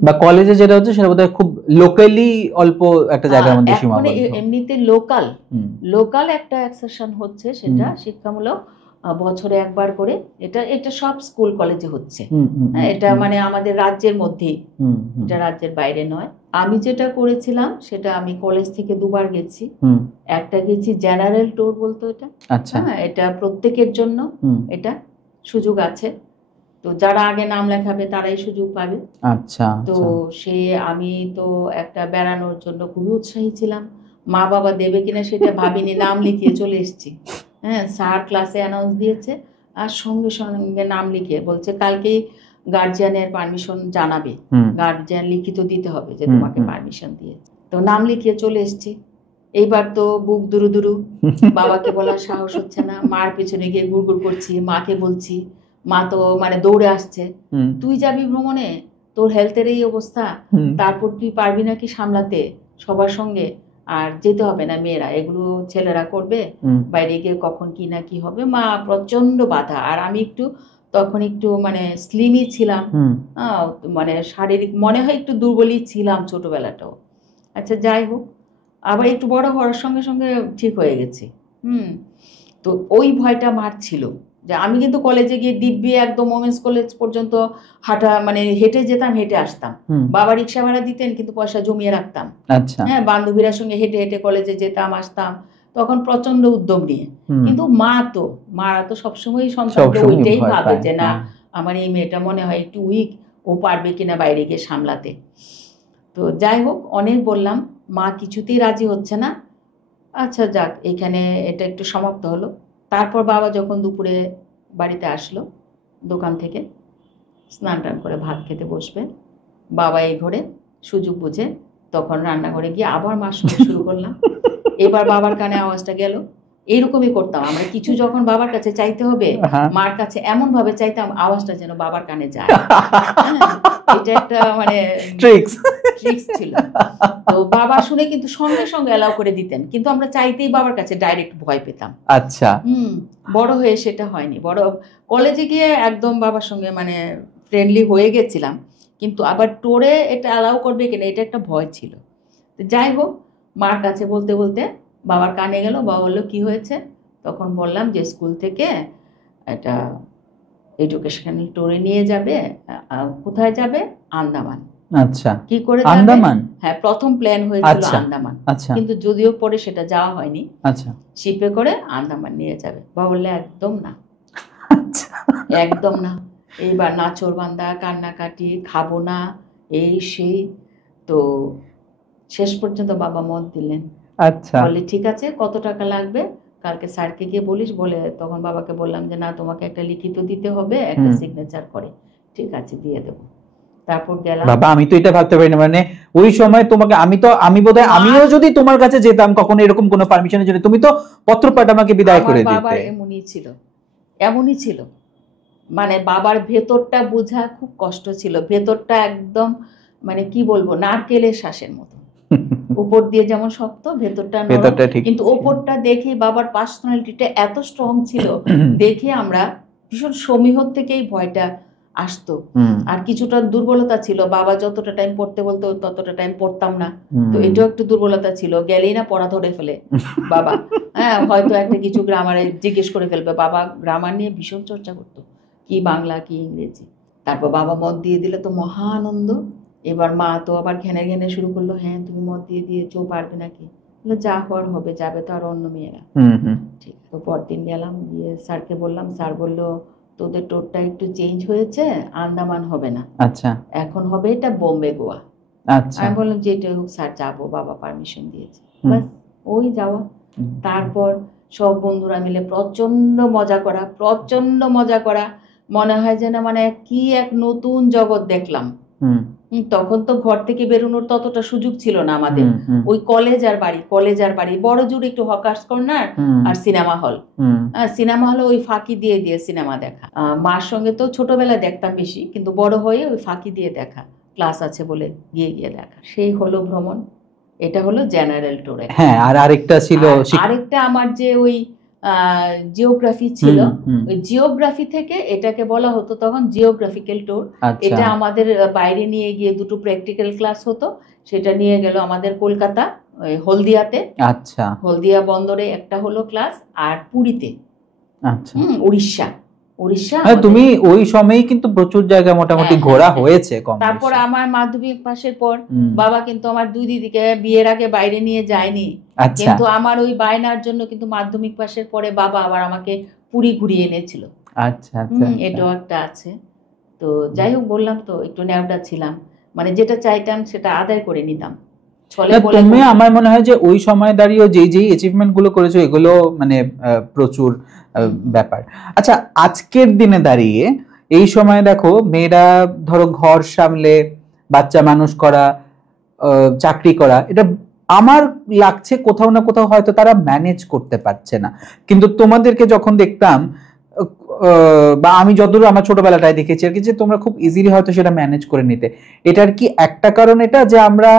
বা কলেজে যেটা হচ্ছে সেটা বোধহয় খুব লোকালি অল্প একটা জায়গার মধ্যে সীমাবদ্ধ। এমনিতে লোকাল একটা এক্সেশন হচ্ছে, সেটা শিক্ষামূলক বছরে একবার করে, এটা সব স্কুল কলেজে হচ্ছে। এটা মানে আমাদের রাজ্যের মধ্যেই, এটা রাজ্যের বাইরে নয়। আমি যেটা করেছিলাম সেটা আমি কলেজ থেকে দুবার গেছি। একটা গেছি জেনারেল ট্যুর বলতো এটা, এটা প্রত্যেকের জন্য এটা সুযোগ আছে, তো যারা আগে নাম লেখাবে তারাই সুযোগ পাবে। আচ্ছা। তো আমি তো একটা বেড়ানোর জন্য খুবই উৎসাহী ছিলাম, মা বাবা দেবে কিনা সেটা ভাবিনি, নাম লিখিয়ে চলে এসেছি। হ্যাঁ, স্যার ক্লাসে অ্যানাউন্স দিয়েছে, আর সঙ্গে সঙ্গে নাম লিখিয়ে বলছে কালকেই গার্জিয়ানের পারমিশন জানাবে, গার্জিয়ান লিখিত দিতে হবে যে তোমাকে পারমিশন দিয়েছে। তো নাম লিখিয়ে চলে এসেছি। এইবার তো বুক দুরু, বাবাকে বলার সাহস হচ্ছে না, মার পেছনে গিয়ে গুড়গুড় করছি, মাকে বলছি, মা তো মানে দৌড়ে আসছে, তুই যাবি ভ্রমণে, তোর হেলথের এই অবস্থা, তারপর তুই পারবি নাকি সামলাতে সবার সঙ্গে, আর যেতে হবে না, মেয়েরা এগুলো ছেলেরা করবে, বাইরে গিয়ে কখন কি না কি হবে। মা প্রচন্ড বাধা, আর আমি তখন একটু মানে স্লিমই ছিলাম, মানে শারীরিক মনে হয় একটু দুর্বলই ছিলাম ছোটবেলাটাও। আচ্ছা যাই হোক, আবার একটু বড় হওয়ার সঙ্গে সঙ্গে ঠিক হয়ে গেছি। তো ওই ভয়টা মার ছিল, যে আমি কিন্তু কলেজে গিয়ে দিব্যি একদম ওমেন্স কলেজ পর্যন্ত হাঁটা মানে হেঁটে যেতাম, হেঁটে আসতাম। বাবা রিক্সা ভাড়া দিতেন, কিন্তু পয়সা জমিয়ে রাখতাম। আচ্ছা হ্যাঁ, বান্ধবীরা সঙ্গে হেঁটে হেঁটে কলেজে যেতাম আসতাম, তখন প্রচন্ড উদ্যম নিয়ে। কিন্তু মারা তো সবসময় সন্তানকে ওইটাই ভাবে যে না, আমার এই মেয়েটা মনে হয় একটু উইক, ও পারবে কিনা বাইরে গিয়ে সামলাতে। তো যাই হোক, অনেক বললাম, মা কিছুতেই রাজি হচ্ছে না। আচ্ছা যাক, এখানে এটা একটু সমাপ্ত হলো। তারপর বাবা যখন দুপুরে বাড়িতে আসলো দোকান থেকে, স্নান টান করে ভাত খেতে বসবে, বাবা এই ঘরে সুযোগ বুঝে তখন রান্নাঘরে গিয়ে আবার মার সঙ্গে শুরু করলাম। এবার বাবার কানে আওয়াজটা গেল। এইরকমই করতাম আমরা, কিছু যখন বাবার কাছে চাইতে হবে, মার কাছে এমন ভাবে চাইতাম আওয়াজটা যেন বাবার কানে যায়। এটা একটা মানে ট্রিক্স ছিল। তো বাবা শুনে কিন্তু সঙ্গে সঙ্গে অ্যালাউ করে দিতেন, কিন্তু আমরা চাইতেই বাবার কাছে ডাইরেক্ট ভয় পেতাম। আচ্ছা। বড় হয়ে সেটা হয়নি। বড় কলেজে গিয়ে একদম বাবার সঙ্গে মানে ফ্রেন্ডলি হয়ে গেছিলাম, কিন্তু আবার টোরে এটা অ্যালাউ করবে কিনা এটা একটা ভয় ছিল। যাই হোক, মার কাছে বলতে বলতে বাবার কানে গেল। বাবা বললো কি হয়েছে? তখন বললাম যে স্কুল থেকে এটা এডুকেশনাল ট্যুরে নিয়ে যাবে। কোথায় যাবে? আন্দামান। আচ্ছা, কি করে আন্দামান? হ্যাঁ, প্রথম প্ল্যান হয়েছিল আন্দামান, কিন্তু যদিও পরে সেটা যাওয়া হয়নি। আচ্ছা, শিপে করে আন্দামান নিয়ে যাবে। বাবা বললে একদম না, একদম না। এইবার নাচর বান্দা, কান্নাকাটি, খাবো না, এই সেই। তো শেষ পর্যন্ত বাবা মত দিলেন। আচ্ছা, বলে ঠিক আছে, কত টাকা লাগবে কালকে স্যারকে গিয়ে বলিস। বলে তখন বাবাকে বললাম যে না, তোমাকে একটা লিখিত দিতে হবে, একটা সিগনেচার করে। ঠিক আছে, দিয়ে দেবো। তারপর গেলাম। বাবা, আমি তো এটা ভাবতে পারি না, মানে ওই সময় তোমাকে আমি বোধহয় আমিও যদি তোমার কাছে যেতাম কখনো এরকম কোনো পারমিশনের জন্য, তুমি তো পত্র পাঠা আমাকে বিদায় করে দিতে। বাবা এমনই ছিল। মানে বাবার ভেতরটা বোঝা খুব কষ্ট ছিল। ভেতরটা একদম মানে কি বলবো, নারকেলের শ্বাসের মতো। উপর দিয়ে যেমন শক্ত, ভেতরটা নরম। কিন্তু ওপরটা দেখে বাবার পার্সোনালিটিটা এত স্ট্রং ছিল, দেখে আমরা ভীষণ সমীহ থেকেই ভয়টা আসতো। আর কিছুটা দুর্বলতা ছিল, বাবা যতটা টাইম পড়তে বলতো ততটা টাইম পড়তাম না। তো এটাও একটু দুর্বলতা ছিল, গেলেই না পড়া ধরে ফেলে বাবা। হ্যাঁ, হয়তো একটা কিছু গ্রামারে জিজ্ঞেস করে ফেলবে। বাবা গ্রামার নিয়ে ভীষণ চর্চা করতো, কি বাংলা কি ইংরেজি। তারপর বাবা মত দিয়ে দিলে তো মহা আনন্দ। এবার মা তো আবার ঘেনে ঘেনে শুরু করলো, হ্যাঁ তুমি মত দিয়ে দিয়েছো, পারবে নাকি? যা হওয়ার হবে, যাবে তো আর অন্য মেয়েরা। ঠিক। তো পরদিন গেলাম, গিয়ে স্যারকে বললাম। স্যার বললো তোদের টোরটা একটু চেঞ্জ হয়েছে, আন্দামান হবে না, আচ্ছা এখন হবে এটা বোম্বে গোয়া। আচ্ছা, আমি বললাম যেটা হোক স্যার, যাবো, বাবা পারমিশন দিয়েছে, বাস ওই যাওয়া। তারপর সব বন্ধুরা মিলে প্রচন্ড মজা করা। মনে হয় যেন মানে কি এক নতুন জগৎ দেখলাম। তখন তো ঘর থেকে বেরোনোর ততটা সুযোগ ছিল না আমাদের। ওই কলেজ আর বাড়ি, বড় জোর একটু হকার্স কর্নার আর সিনেমা হল, ওই ফাঁকি দিয়ে দিয়ে সিনেমা দেখা। মার সঙ্গে তো ছোটবেলায় দেখতাম বেশি, কিন্তু বড় হয়ে ওই ফাঁকি দিয়ে দেখা, ক্লাস আছে বলে গিয়ে দেখা। সেই হলো ভ্রমণ। এটা হলো জেনারেল ট্যুরে। হ্যাঁ, আর আরেকটা ছিল, আরেকটা আমার যে ওই জিওগ্রাফি ছিল, ওই জিওগ্রাফি থেকে এটাকে বলা হতো তখন জিওগ্রাফিক্যাল ট্যুর। এটা আমাদের বাইরে নিয়ে গিয়ে দুটো প্র্যাকটিক্যাল ক্লাস হতো। সেটা নিয়ে গেল আমাদের কলকাতা হলদিয়াতে। আচ্ছা, হলদিয়া বন্দরে একটা হলো ক্লাস, আর পুরীতে। আচ্ছা, উড়িষ্যা। তুমি ওই সময়ই কিন্তু প্রচুর জায়গা মোটামুটি ঘোরা হয়েছে। তারপর আমার মাধ্যমিক পাশের পর বাবা কিন্তু আমার দুই দিদিকে বিয়ের আগে বাইরে নিয়ে যায়নি, কিন্তু আমার ওই বায়নার জন্য কিন্তু মাধ্যমিক পাশের পরে বাবা আবার আমাকে পুরী ঘুরিয়ে এনেছিল। আচ্ছা, এটাও একটা আছে। তো যাই হোক, বললাম তো একটু ন্যাওটা ছিলাম, মানে যেটা চাইতাম সেটা আদায় করে নিতাম। তুমি আমার মনে হয় যে ওই সময় দাঁড়িয়ে যেই অ্যাচিভমেন্ট গুলো করেছো এগুলো মানে প্রচুর ব্যাপার। আচ্ছা, আজকের দিনে দাঁড়িয়ে এই সময় দেখো মেয়েরা ধরো ঘর সামলে বাচ্চা মানুষ করা, চাকরি করা, এটা আমার লাগছে কোথাও না কোথাও হয়তো তারা ম্যানেজ করতে পারছে না। কিন্তু তোমাদেরকে যখন দেখতাম বা আমি যতদূর আমার ছোটবেলাটায় দেখেছি আর কি, যে তোমরা খুব ইজিলি হয়তো সেটা ম্যানেজ করে নিতে। এটার কি একটা কারণ এটা যে আমরা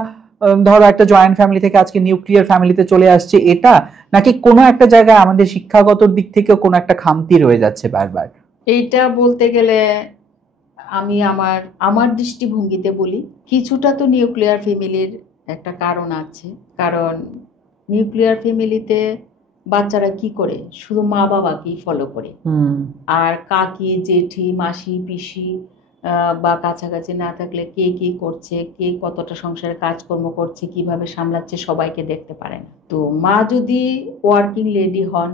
ধরো একটা জয়েন্ট ফ্যামিলি থেকে আজকে নিউক্লিয়ার ফ্যামিলিতে চলে আসছে, এটা নাকি কোনো একটা জায়গায় আমাদের শিক্ষাগত দিক থেকেও কোনো একটা খামতি রয়ে যাচ্ছে বারবার? এইটা বলতে গেলে আমি আমার দৃষ্টিভঙ্গিতে বলি, কিছুটা তো নিউক্লিয়ার ফ্যামিলির একটা কারণ আছে। কারণ নিউক্লিয়ার ফ্যামিলিতে বাচ্চারা কি করে, শুধু মা বাবাকেই ফলো করে। আর কাকি, জেঠি, মাসি, পিসি বা কাছাকাছি না থাকলে কে কি করছে, কে কতটা সংসারে কাজকর্ম করছে, কিভাবে সামলাচ্ছে, সবাইকে দেখতে পারে না। তো মা যদি ওয়ার্কিং লেডি হন,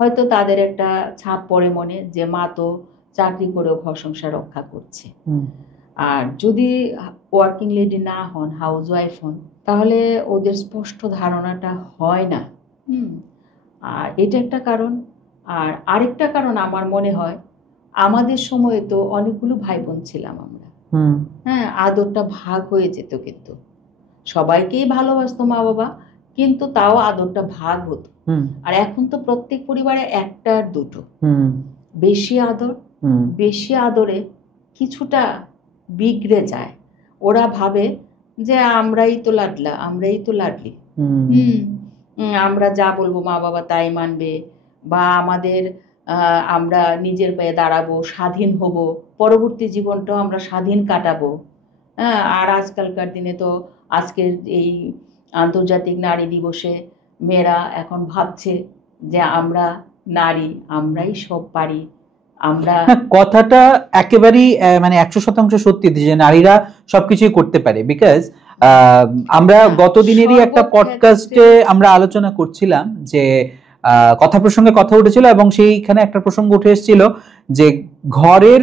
হয়তো তাদের একটা ছাপ পড়ে মনে যে মা তো চাকরি করেও ঘর সংসার রক্ষা করছে। আর যদি ওয়ার্কিং লেডি না হন, হাউস ওয়াইফ হন, তাহলে ওদের স্পষ্ট ধারণাটা হয় না। আর এটা একটা কারণ। আর আরেকটা কারণ আমার মনে হয়, আমাদের সময়ে তো অনেকগুলো ভাই বোন ছিলাম আমরা। হ্যাঁ, আদরটা ভাগ হয়ে যেত, কিন্তু সবাইকেই ভালোবাসতো মা বাবা, কিন্তু তাও আদরটা ভাগ হতো। আর এখন তো প্রত্যেক পরিবারে একটা দুটো, বেশি আদরে কিছুটা বিগড়ে যায়। ওরা ভাবে যে আমরাই তো লাডলি, আমরা যা বলবো মা বাবা তাই মানবে, বা আমরা নিজের পায়ে দাঁড়াবো, স্বাধীন হব, পরবর্তী জীবনটাও আমরা স্বাধীন কাটাবো। হ্যাঁ, আর আজকালকার দিনে তো আজকের এই আন্তর্জাতিক নারী দিবসে মেয়েরা এখন ভাবছে যে আমরা নারী, আমরাই সব পারি। আমরা কথাটা একেবারেই মানে 100% সত্যি যে নারীরা সবকিছুই করতে পারে। বিকজ আমরা গত দিনেরই একটা পডকাস্টে আমরা আলোচনা করছিলাম যে কথা প্রসঙ্গে কথা উঠেছিল, এবং সেইখানে একটা প্রসঙ্গ উঠে এসেছিল যে ঘরের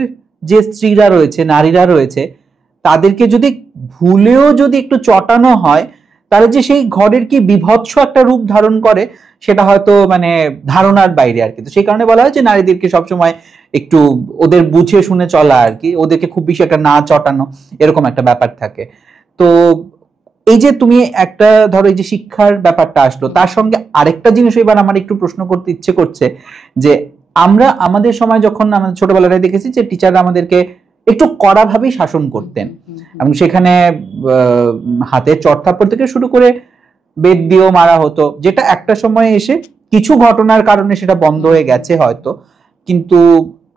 যে স্ত্রীরা রয়েছে, নারীরা রয়েছে, তাদেরকে যদি ভুলেও যদি একটু চটানো হয়, তাহলে যে সেই ঘরের কি বিভৎস একটা রূপ ধারণ করে সেটা হয়তো মানে ধারণার বাইরে আর কি। তো সেই কারণে বলা হয় যে নারীদেরকে সবসময় একটু ওদের বুঝে শুনে চলা আর কি, ওদেরকে খুব বেশি একটা না চটানো, এরকম একটা ব্যাপার থাকে। তো এই যে তুমি একটা ধরো এই যে শিক্ষার ব্যাপারটা আসলো, তার সঙ্গে আরেকটা জিনিস এবার আমার একটু প্রশ্ন করতে ইচ্ছে করছে যে আমরা আমাদের সময় যখন আমাদের ছোটবেলায় দেখেছি যে টিচাররা আমাদেরকে একটু কড়াভাবেই শাসন করতেন, এবং সেখানে হাতের চড়থাপ্পড় থেকে শুরু করে বেত দিয়েও মারা হতো, যেটা একটা সময় এসে কিছু ঘটনার কারণে সেটা বন্ধ হয়ে গেছে হয়তো, কিন্তু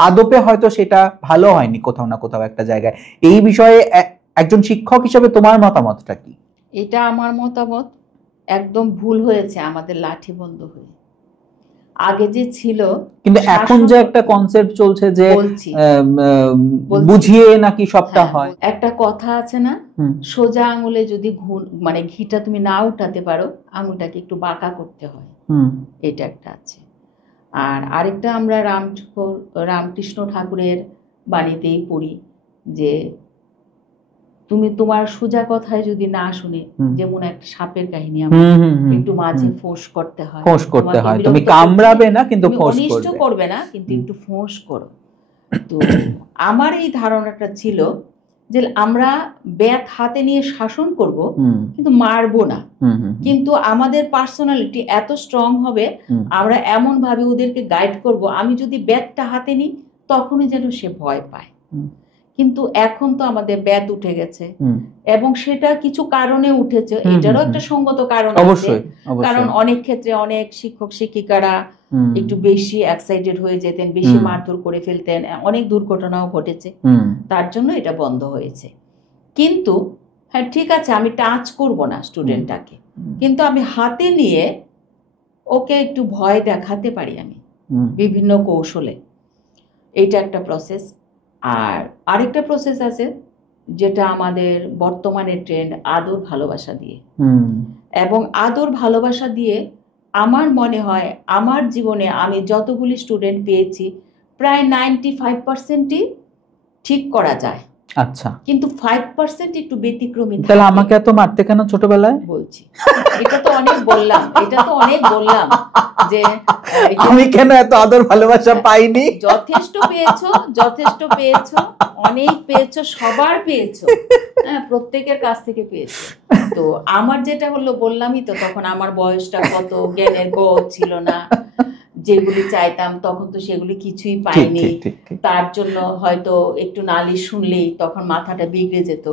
আদপে হয়তো সেটা ভালো হয়নি কোথাও না কোথাও একটা জায়গায়। এই বিষয়ে একজন শিক্ষক হিসেবে তোমার মতামতটা কি? এটা আমার মতামত, একদম ভুল হয়েছে আমাদের লাঠি বন্ধ হয়ে। আগে যে ছিল, কিন্তু এখন যে একটা কনসেপ্ট চলছে যে বুঝিয়ে নাকি সবটা হয়। একটা কথা আছে না, সোজা আঙুলে যদি মানে ঘিটা তুমি না উঠাতে পারো, আঙুলটাকে একটু বাঁকা করতে হয়, এটা একটা আছে। আর আরেকটা আমরা রামকৃষ্ণ ঠাকুরের বাণীতেই পড়ি যে তুমি তোমার সোজা কথায় যদি না শুনে, যেমন একটা সাপের কাহিনী, একটু মাঝে ফোঁস করতে হয়, তুমি কামড়াবে না কিন্তু অনিষ্ট করবে না, কিন্তু একটু ফোঁস করো। তো আমার এই ধারণাটা ছিল যে আমরা ব্যাট হাতে নিয়ে শাসন করব, কিন্তু মারবো না। কিন্তু আমাদের পার্সোনালিটি এত স্ট্রং হবে, আমরা এমন ভাবে ওদেরকে গাইড করব, আমি যদি ব্যাটটা হাতে নিই তখনই যেন সে ভয় পায়। কিন্তু এখন তো আমাদের ব্যাট উঠে গেছে, এবং সেটা কিছু কারণে উঠেছে, এটারও একটা সঙ্গত কারণ আছে। কারণ অনেক ক্ষেত্রে অনেক শিক্ষক শিক্ষিকারা একটু বেশি এক্সাইটেড হয়ে যেতেন, বেশি মারধর করে ফেলতেন, অনেক দুর্ঘটনাও ঘটেছে, তার জন্য এটা বন্ধ হয়েছে। কিন্তু হ্যাঁ, ঠিক আছে, আমি টাচ করব না স্টুডেন্টটাকে, কিন্তু আমি হাতে নিয়ে ওকে একটু ভয় দেখাতে পারি আমি বিভিন্ন কৌশলে। এইটা একটা প্রসেস। আর আরেকটা প্রসেস আছে যেটা আমাদের বর্তমানে ট্রেন্ড, আদর ভালোবাসা দিয়ে। এবং আদর ভালোবাসা দিয়ে আমার মনে হয় আমার জীবনে আমি যতগুলি স্টুডেন্ট পেয়েছি, প্রায় 95%ই ঠিক করা যায়। আচ্ছা, কিন্তু 5% একটু ব্যতিক্রমী। তাহলে আমাকে এত মারতে কেন ছোটবেলায়? বলছি, এটা তো অনেক বললাম যে আমি কেন এত আদর ভালোবাসা পাইনি? যথেষ্ট পেয়েছো, অনেক পেয়েছো, সবার পেয়েছো, হ্যাঁ, প্রত্যেকের কাছ থেকে পেয়েছো। তো আমার যেটা হলো, বললামই তো, তখন আমার বয়সটা কত, জ্ঞানের গোছ ছিল না, যেগুলি চাইতাম তখন তো সেগুলি কিছুই পাইনি। তার জন্য হয়তো একটু নালিশ শুনলেই তখন মাথাটা বিগড়ে যেত।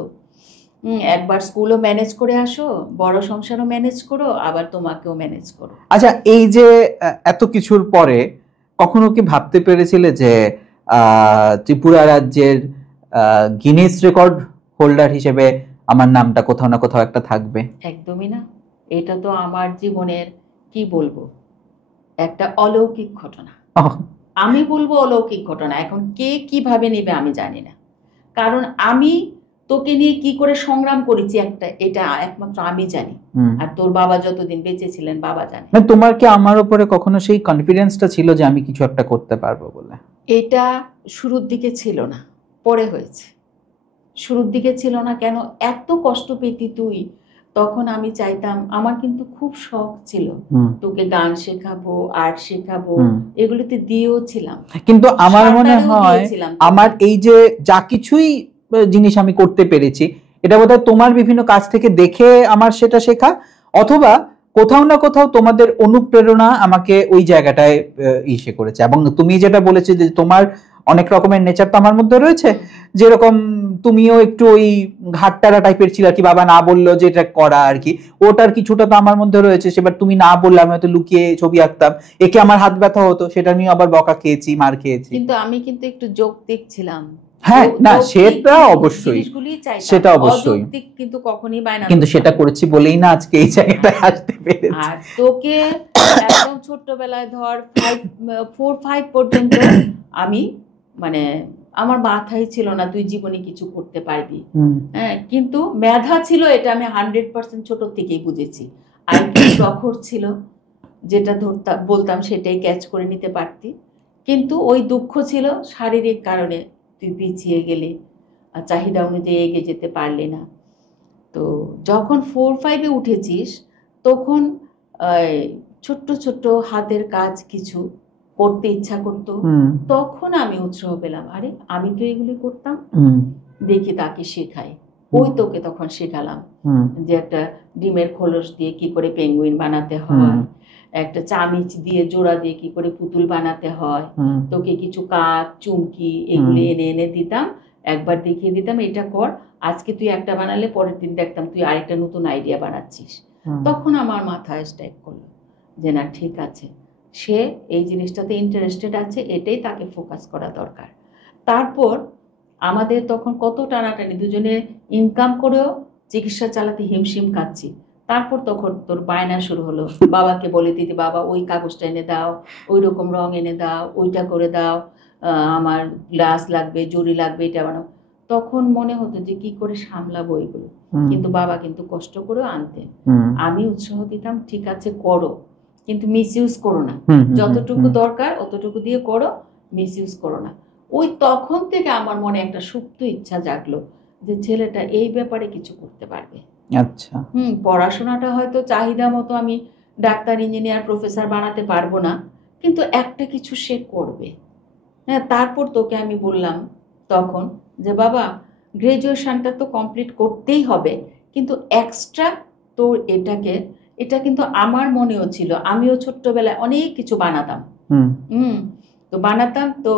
একবার স্কুলও ম্যানেজ করে আসো, বড় সংসারও ম্যানেজ করো, আবার তোমাকেও ম্যানেজ করো। আচ্ছা, এই যে এত কিছুর পরে কখনো কি ভাবতে পেরেছিলে যে ত্রিপুরা রাজ্যের গিনেস রেকর্ড হোল্ডার হিসেবে আমার নামটা কোথাও না কোথাও একটা থাকবে? একদমই না। এটা তো আমার জীবনের কি বলবো, একটা অলৌকিক ঘটনা। আমি বলবো অলৌকিক ঘটনা, এখন কে কিভাবে নেবে আমি জানি না, কারণ আমি তোকে নিয়ে কি করে সংগ্রাম করেছি এটা একমাত্র আমি জানি, আর তোর বাবা যতদিন বেঁচে ছিলেন বাবা জানে। তোমার কি আমার উপরে কখনো সেই কনফিডেন্সটা ছিল যে আমি কিছু একটা করতে পারবো বলে? এটা শুরুর দিকে ছিল না, পরে হয়েছে। শুরুর দিকে ছিল না কেন, এত কষ্ট পেতি তুই, তখন আমি চাইতাম, আমার কিন্তু খুব শখ ছিল তোকে গান শেখাবো, আর্ট শেখাবো, এগুলোতে দিয়েও ছিলাম। কিন্তু আমার মনে হয় আমার এই যে যা কিছুই জিনিস আমি করতে পেরেছি, এটা বোধহয় তোমার বিভিন্ন কাজ থেকে দেখে আমার সেটা শেখা, অথবা কোথাও না কোথাও তোমাদের অনুপ্রেরণা আমাকে ওই জায়গাটায় ইসে করেছে। এবং তুমি যেটা বলেছে যে তোমার অনেক রকমের নেচার তো আমার মধ্যে রয়েছে, যেরকম তুমিও একটু ওই ঘাটতারা টাইপের ছিল আর কি, বাবা না বললো যে এটা করা আর কি, ওটার কিছুটা তো আমার মধ্যে রয়েছে। সেবার তুমি না বললে আমি হয়তো লুকিয়ে ছবি আঁকতাম, একে আমার হাত ব্যথা হতো, সেটা নিয়ে আবার বকা খেয়েছি, মার খেয়েছি। কিন্তু আমি কিন্তু একটু যৌক্তিক ছিলাম। হ্যাঁ, না সেটা অবশ্যই, সেটা অবশ্যই, কিন্তু কখনোই বায়না, কিন্তু সেটা করেছি বলেই না আজকে এই জায়গাটায় আসতে পেরেছি। আর তোকে একদম ছোট্টবেলায় ধর 4-5 পর্যন্ত আমি মানে আমার মাথায় ছিল না তুই জীবনে কিছু করতে পারবি, হ্যাঁ, কিন্তু মেধা ছিল, এটা আমি 100% ছোট থেকেই বুঝেছি। আইকিউ প্রখর ছিল, যেটা ধরতাম বলতাম সেটাই ক্যাচ করে নিতে পারতি, কিন্তু ওই দুঃখ ছিল শারীরিক কারণে, তুই পিছিয়ে গেলি, চাহিদা অনুযায়ী এগিয়ে যেতে পারলি না। তো যখন 4-5-এ উঠেছিস তখন ছোট্ট ছোট্ট হাতের কাজ কিছু করতে ইচ্ছা করতো, তখন আমি উৎসাহ পেলাম, আরে আমি তো এগুলি করতাম, দেখি তাকে শেখাই। ওই তোকে তখন শেখালাম যে একটা ডিমের খোলস দিয়ে কি করে পেঙ্গুইন বানাতে হয়, একটা চামিচ দিয়ে জোড়া দিয়ে কি করে পুতুল বানাতে হয়, তোকে কিছু কাঠ চুমকি এগুলি এনে এনে দিতাম, একবার দেখিয়ে দিতাম এটা কর, আজকে তুই একটা বানালে পরের দিন দেখতাম তুই আরেকটা নতুন আইডিয়া বানাচ্ছিস। তখন আমার মাথায় স্ট্রাইক করলো যে না ঠিক আছে, সে এই জিনিসটাতে ইন্টারেস্টেড আছে, এটাই তাকে ফোকাস করা দরকার। তারপর আমাদের তখন কত টানাটানি, দুজনে ইনকাম করেও চিকিৎসা চালাতে হিমশিম খাচ্ছি। তারপর তখন তোর বায়না শুরু হলো, বাবাকে বলে দিদি বাবা ওই কাগজটা এনে দাও, ওই রকম রং এনে দাও, ওইটা করে দাও, আমার গ্লাস লাগবে, জরি লাগবে, এটা বানাও। তখন মনে হতো যে কি করে সামলাবো এগুলো, কিন্তু বাবা কিন্তু কষ্ট করে আনতেন, আমি উৎসাহ দিতাম ঠিক আছে করো, কিন্তু মিস ইউজ করো না, যতটুকু দরকার অতটুকু দিয়ে করো, মিস ইউজ করো না। ওই তখন থেকে আমার মনে একটা সুপ্ত ইচ্ছা জাগলো যে ছেলেটা এই ব্যাপারে কিছু করতে পারবে। আচ্ছা, পড়াশোনাটা হয়তো চাহিদা মতো আমি ডাক্তার ইঞ্জিনিয়ার প্রফেসর বানাতে পারবো না, কিন্তু একটা কিছু সে করবে। হ্যাঁ, তারপর তোকে আমি বললাম তখন যে বাবা গ্রাজুয়েশনটা তো কমপ্লিট করতেই হবে, কিন্তু এক্সট্রা তোর এটা কিন্তু আমার মনেও ছিল, আমিও ছোট্টবেলায় অনেক কিছু বানাতাম, তো বানাতাম, তো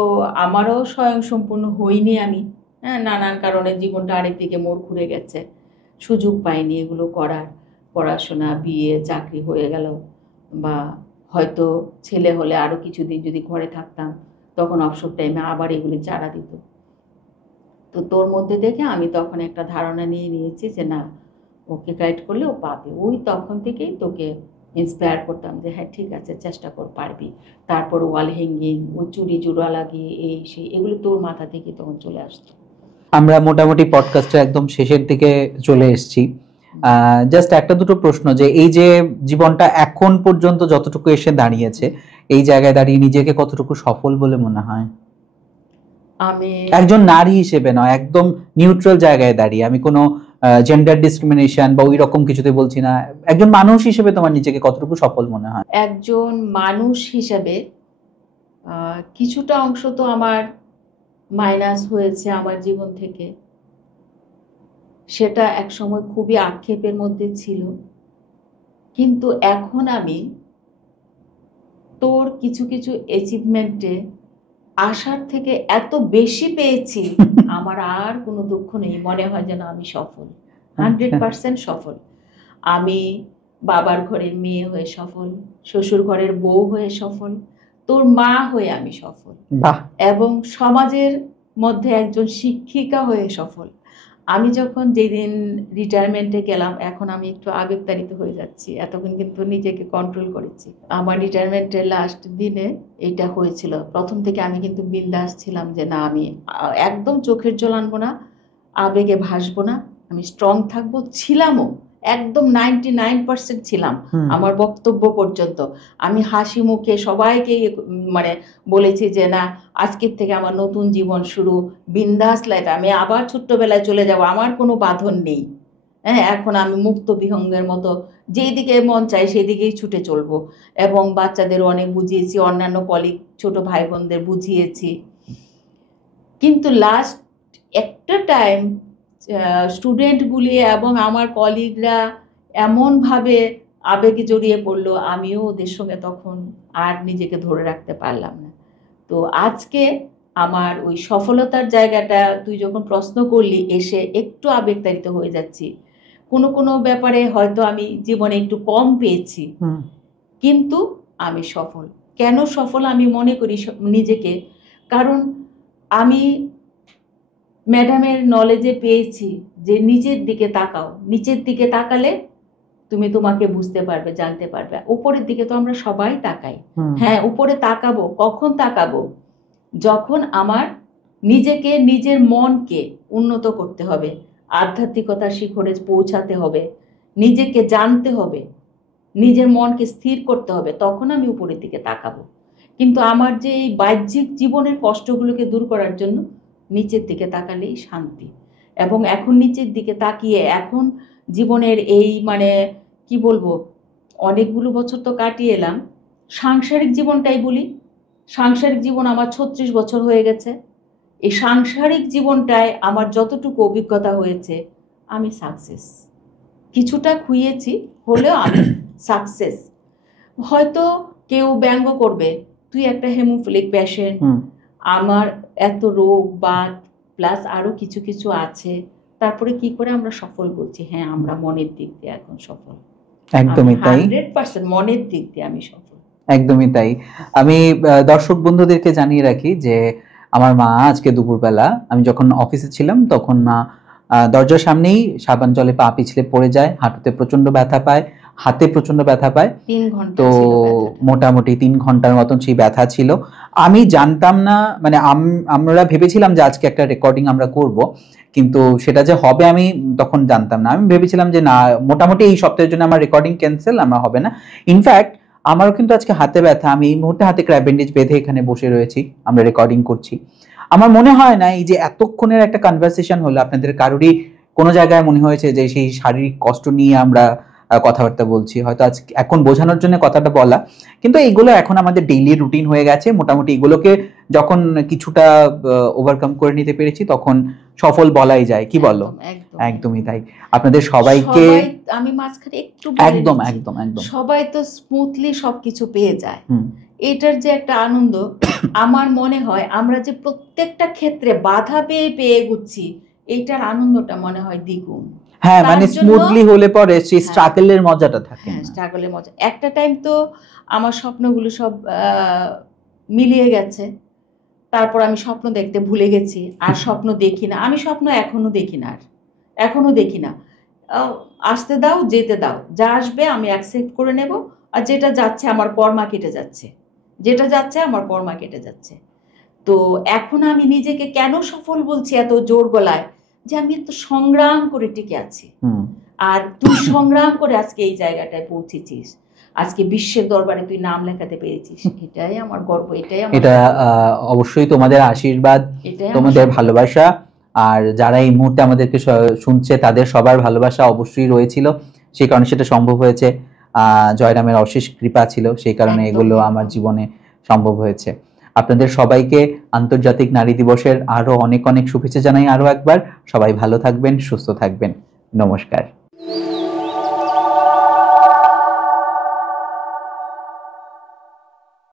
আমারও স্বয়ংসম্পূর্ণ হইনি আমি, হ্যাঁ, নানান কারণে জীবনটা আরেক দিকে মোড় ঘুরে গেছে, সুযোগ পাইনি এগুলো করার, পড়াশোনা বিয়ে চাকরি হয়ে গেল, বা হয়তো ছেলে হলে আরও কিছুদিন যদি ঘরে থাকতাম তখন অবসর টাইমে আবার এগুলি চারা দিত। তো তোর মধ্যে দেখে আমি তখন একটা ধারণা নিয়ে নিয়েছি যে না, ওকে গাইড করলে ও পাবে। ওই তখন থেকেই তোকে ইন্সপায়ার করতাম যে হ্যাঁ ঠিক আছে চেষ্টা কর, পারবি। তারপর ওয়াল হ্যাঙ্গিং, ও চুড়ি জোড়া লাগিয়ে এই সেই, এগুলো তোর মাথা থেকে তখন চলে আসতো। আমরা মোটামুটি পডকাস্টের একদম শেষের দিকে চলে এসেছি। জাস্ট একটা দুটো প্রশ্ন, যে এই যে জীবনটা এখন পর্যন্ত যতটুকু এসে দাঁড়িয়েছে, এই জায়গায় দাঁড়িয়ে নিজেকে কতটুকু সফল বলে মনে হয়? আমি একজন নারী হিসেবে নয়, একদম নিউট্রাল জায়গায় দাঁড়িয়ে, আমি কোনো জেন্ডার ডিসক্রিমিনেশন বা ওই রকম কিছুতে বলছি না, একজন মানুষ হিসেবে তোমার নিজেকে কতটুকু সফল মনে হয়? একজন মানুষ হিসেবে কিছুটা অংশ তো আমার মাইনাস হয়েছে আমার জীবন থেকে, সেটা এক সময় খুবই আক্ষেপের মধ্যে ছিল, কিন্তু এখন আমি তোর কিছু কিছু অ্যাচিভমেন্টে আশার থেকে এত বেশি পেয়েছি, আমার আর কোনো দুঃখ নেই, মনে হয় যেন আমি সফল, 100% সফল। আমি বাবার ঘরের মেয়ে হয়ে সফল, শ্বশুর ঘরের বউ হয়ে সফল, তোর মা হয়ে আমি সফল, এবং সমাজের মধ্যে একজন শিক্ষিকা হয়ে সফল। আমি যখন যেদিন রিটায়ারমেন্টে গেলাম, এখন আমি একটু আবেগতাড়িত হয়ে যাচ্ছি, এতক্ষণ কিন্তু নিজেকে কন্ট্রোল করেছি। আমার রিটায়ারমেন্টের লাস্ট দিনে এটা হয়েছিল। প্রথম থেকে আমি কিন্তু বিন্দাস ছিলাম যে না, আমি একদম চোখের জল আনবো না, আবেগে ভাসবো না, আমি স্ট্রং থাকবো। ছিলামও, একদম 99% ছিলাম আমার বক্তব্য পর্যন্ত। আমি হাসি মুখে সবাইকে মানে বলেছি যে না, আজকের থেকে আমার নতুন জীবন শুরু, বিন্দাস লাইফ, আমি আবার ছোট্টবেলায় চলে যাব, আমার কোনো বাঁধন নেই। হ্যাঁ, এখন আমি মুক্ত বিহঙ্গের মতো যেই দিকে মন চাই সেই দিকেই ছুটে চলবো। এবং বাচ্চাদেরও অনেক বুঝিয়েছি, অন্যান্য কলিগ ছোট ভাই বোনদের বুঝিয়েছি। কিন্তু লাস্ট একটা টাইম স্টুডেন্টগুলি এবং আমার কলিগরা এমনভাবে আবেগে জড়িয়ে পড়লো, আমিও ওদের সঙ্গে তখন আর নিজেকে ধরে রাখতে পারলাম না। তো আজকে আমার ওই সফলতার জায়গাটা তুই যখন প্রশ্ন করলি, এসে একটু আবেগতাড়িত হয়ে যাচ্ছি। কোনো কোনো ব্যাপারে হয়তো আমি জীবনে একটু কম পেয়েছি, কিন্তু আমি সফল। কেন সফল আমি মনে করি নিজেকে? কারণ আমি ম্যাডামের নলেজে পেয়েছি যে নিজের দিকে তাকাও, নিচের দিকে তাকালে তুমি তোমাকে বুঝতে পারবে, জানতে পারবে। উপরের দিকে তো আমরা সবাই তাকাই, হ্যাঁ উপরে তাকাবো, কখন তাকাবো? যখন আমার নিজেকে, নিজের মনকে উন্নত করতে হবে, আধ্যাত্মিকতার শিখরে পৌঁছাতে হবে, নিজেকে জানতে হবে, নিজের মনকে স্থির করতে হবে, তখন আমি উপরের দিকে তাকাবো। কিন্তু আমার যে এই বাহ্যিক জীবনের কষ্টগুলোকে দূর করার জন্য নিচের দিকে তাকালেই শান্তি। এবং এখন নিচের দিকে তাকিয়ে এখন জীবনের এই মানে কি বলবো, অনেকগুলো বছর তো কাটিয়ে এলাম, সাংসারিক জীবনটাই বলি। সাংসারিক জীবন আমার 36 বছর হয়ে গেছে। এই সাংসারিক জীবনটায় আমার যতটুকু অভিজ্ঞতা হয়েছে, আমি সাকসেস। কিছুটা খুইয়েছি হলেও আমি সাকসেস। হয়তো কেউ ব্যঙ্গ করবে, তুই একটা হেমোফিলিক পেশেন্ট, আমার এত রোগ বাত প্লাস আরো কিছু কিছু আছে, তারপরে কি করে আমরা সফল বলছি? হ্যাঁ, আমরা মনের দিক দিয়ে এখন সফল। একদমই তাই, 100% মনের দিক দিয়ে আমি সফল। একদমই তাই। আমি দর্শক বন্ধুদেরকে জানিয়ে রাখি যে আমার মা আজকে দুপুরবেলা, আমি যখন অফিসে ছিলাম তখন মা দরজার সামনেই সাবান জলে পা পিছলে পড়ে যায়, হাঁটুতে প্রচন্ড ব্যথা পায়, হাতে প্রচন্ড ব্যথা পায়। 3 ঘন্টা তো মোটামুটি 3 ঘন্টার মতন সেই ব্যথা ছিল। আমি জানতাম না, মানে আমরা ভেবেছিলাম যে আজকে একটা রেকর্ডিং আমরা করব, কিন্তু সেটা যে হবে আমি তখন জানতাম না। আমি ভেবেছিলাম যে না, মোটামুটি এই সপ্তাহের জন্য আমার রেকর্ডিং ক্যান্সেল, আমার হবে না। ইনফ্যাক্ট আমারও কিন্তু আজকে হাতে ব্যথা, আমি এই মুহূর্তে হাতে ক্র্যাপ ব্যান্ডেজ বেঁধে এখানে বসে রয়েছি, আমরা রেকর্ডিং করছি। আমার মনে হয় না এই যে এতক্ষণের একটা কনভারসেশন হলো, আপনাদের কারোরই কোনো জায়গায় মনে হয়েছে যে সেই শারীরিক কষ্ট নিয়ে আমরা কথাবার্তা বলছি। হয়তো আজ এখন বোঝানোর জন্য কথাটা বলা, কিন্তু এইগুলো এখন আমাদের ডেইলি রুটিন হয়ে গেছে। মোটামুটি এগুলোকে যখন কিছুটা ওভারকাম করে নিতে পেরেছি তখন সফল বলাই যায়, কি বলো? একদমই তাই। আপনাদের সবাইকে আমি মাঝখানে একটু একদম একদম একদম সবাই তো স্মুথলি সবকিছু পেয়ে যায়, এটার যে একটা আনন্দ, আমার মনে হয় আমরা যে প্রত্যেকটা ক্ষেত্রে বাধা পেয়ে পেয়ে এগুচ্ছি, এইটার আনন্দটা মনে হয় দ্বিগুণ। হ্যাঁ, মানে স্মুথলি হলে পরে সেই স্ট্রাগলের মজাটা থাকে। হ্যাঁ, স্ট্রাগলের মজা। একটা টাইম তো আমার স্বপ্নগুলো সব মিলিয়ে গেছে, তারপর আমি স্বপ্ন দেখতে ভুলে গেছি, আর স্বপ্ন দেখি না। আমি স্বপ্ন এখনো দেখি না, আর এখনো দেখি না। আসতে দাও, যেতে দাও, যা আসবে আমি অ্যাকসেপ্ট করে নেব, আর যেটা যাচ্ছে আমার কর্মা কেটে যাচ্ছে, যেটা যাচ্ছে আমার কর্মা কেটে যাচ্ছে। তো এখন আমি নিজেকে কেন সফল বলছি এত জোর গলায়, যে আমি এত সংগ্রাম করে টিকে আছি, আর তুই সংগ্রাম করে আজকে এই জায়গাটায় পৌঁছেছিস, আজকে বিশ্বের দরবারে তুই নাম লেখাতে পেরেছিস, এটাই আমার গর্ব, এটাই আমার, এটা অবশ্যই তোমাদের আশীর্বাদ, তোমাদের ভালোবাসা, আর যারা এই মুহূর্তে আমাদেরকে শুনছে তাদের সবার ভালোবাসা অবশ্যই রয়েছিল, সেই কারণে সেটা সম্ভব হয়েছে। জয়রামের অশেষ কৃপা ছিল, সেই কারণে এগুলো আমার জীবনে সম্ভব হয়েছে। আপনাদের সবাইকে আন্তর্জাতিক নারী দিবসের আরো অনেক অনেক শুভেচ্ছা জানাই আরো একবার। সবাই ভালো থাকবেন, সুস্থ থাকবেন। নমস্কার।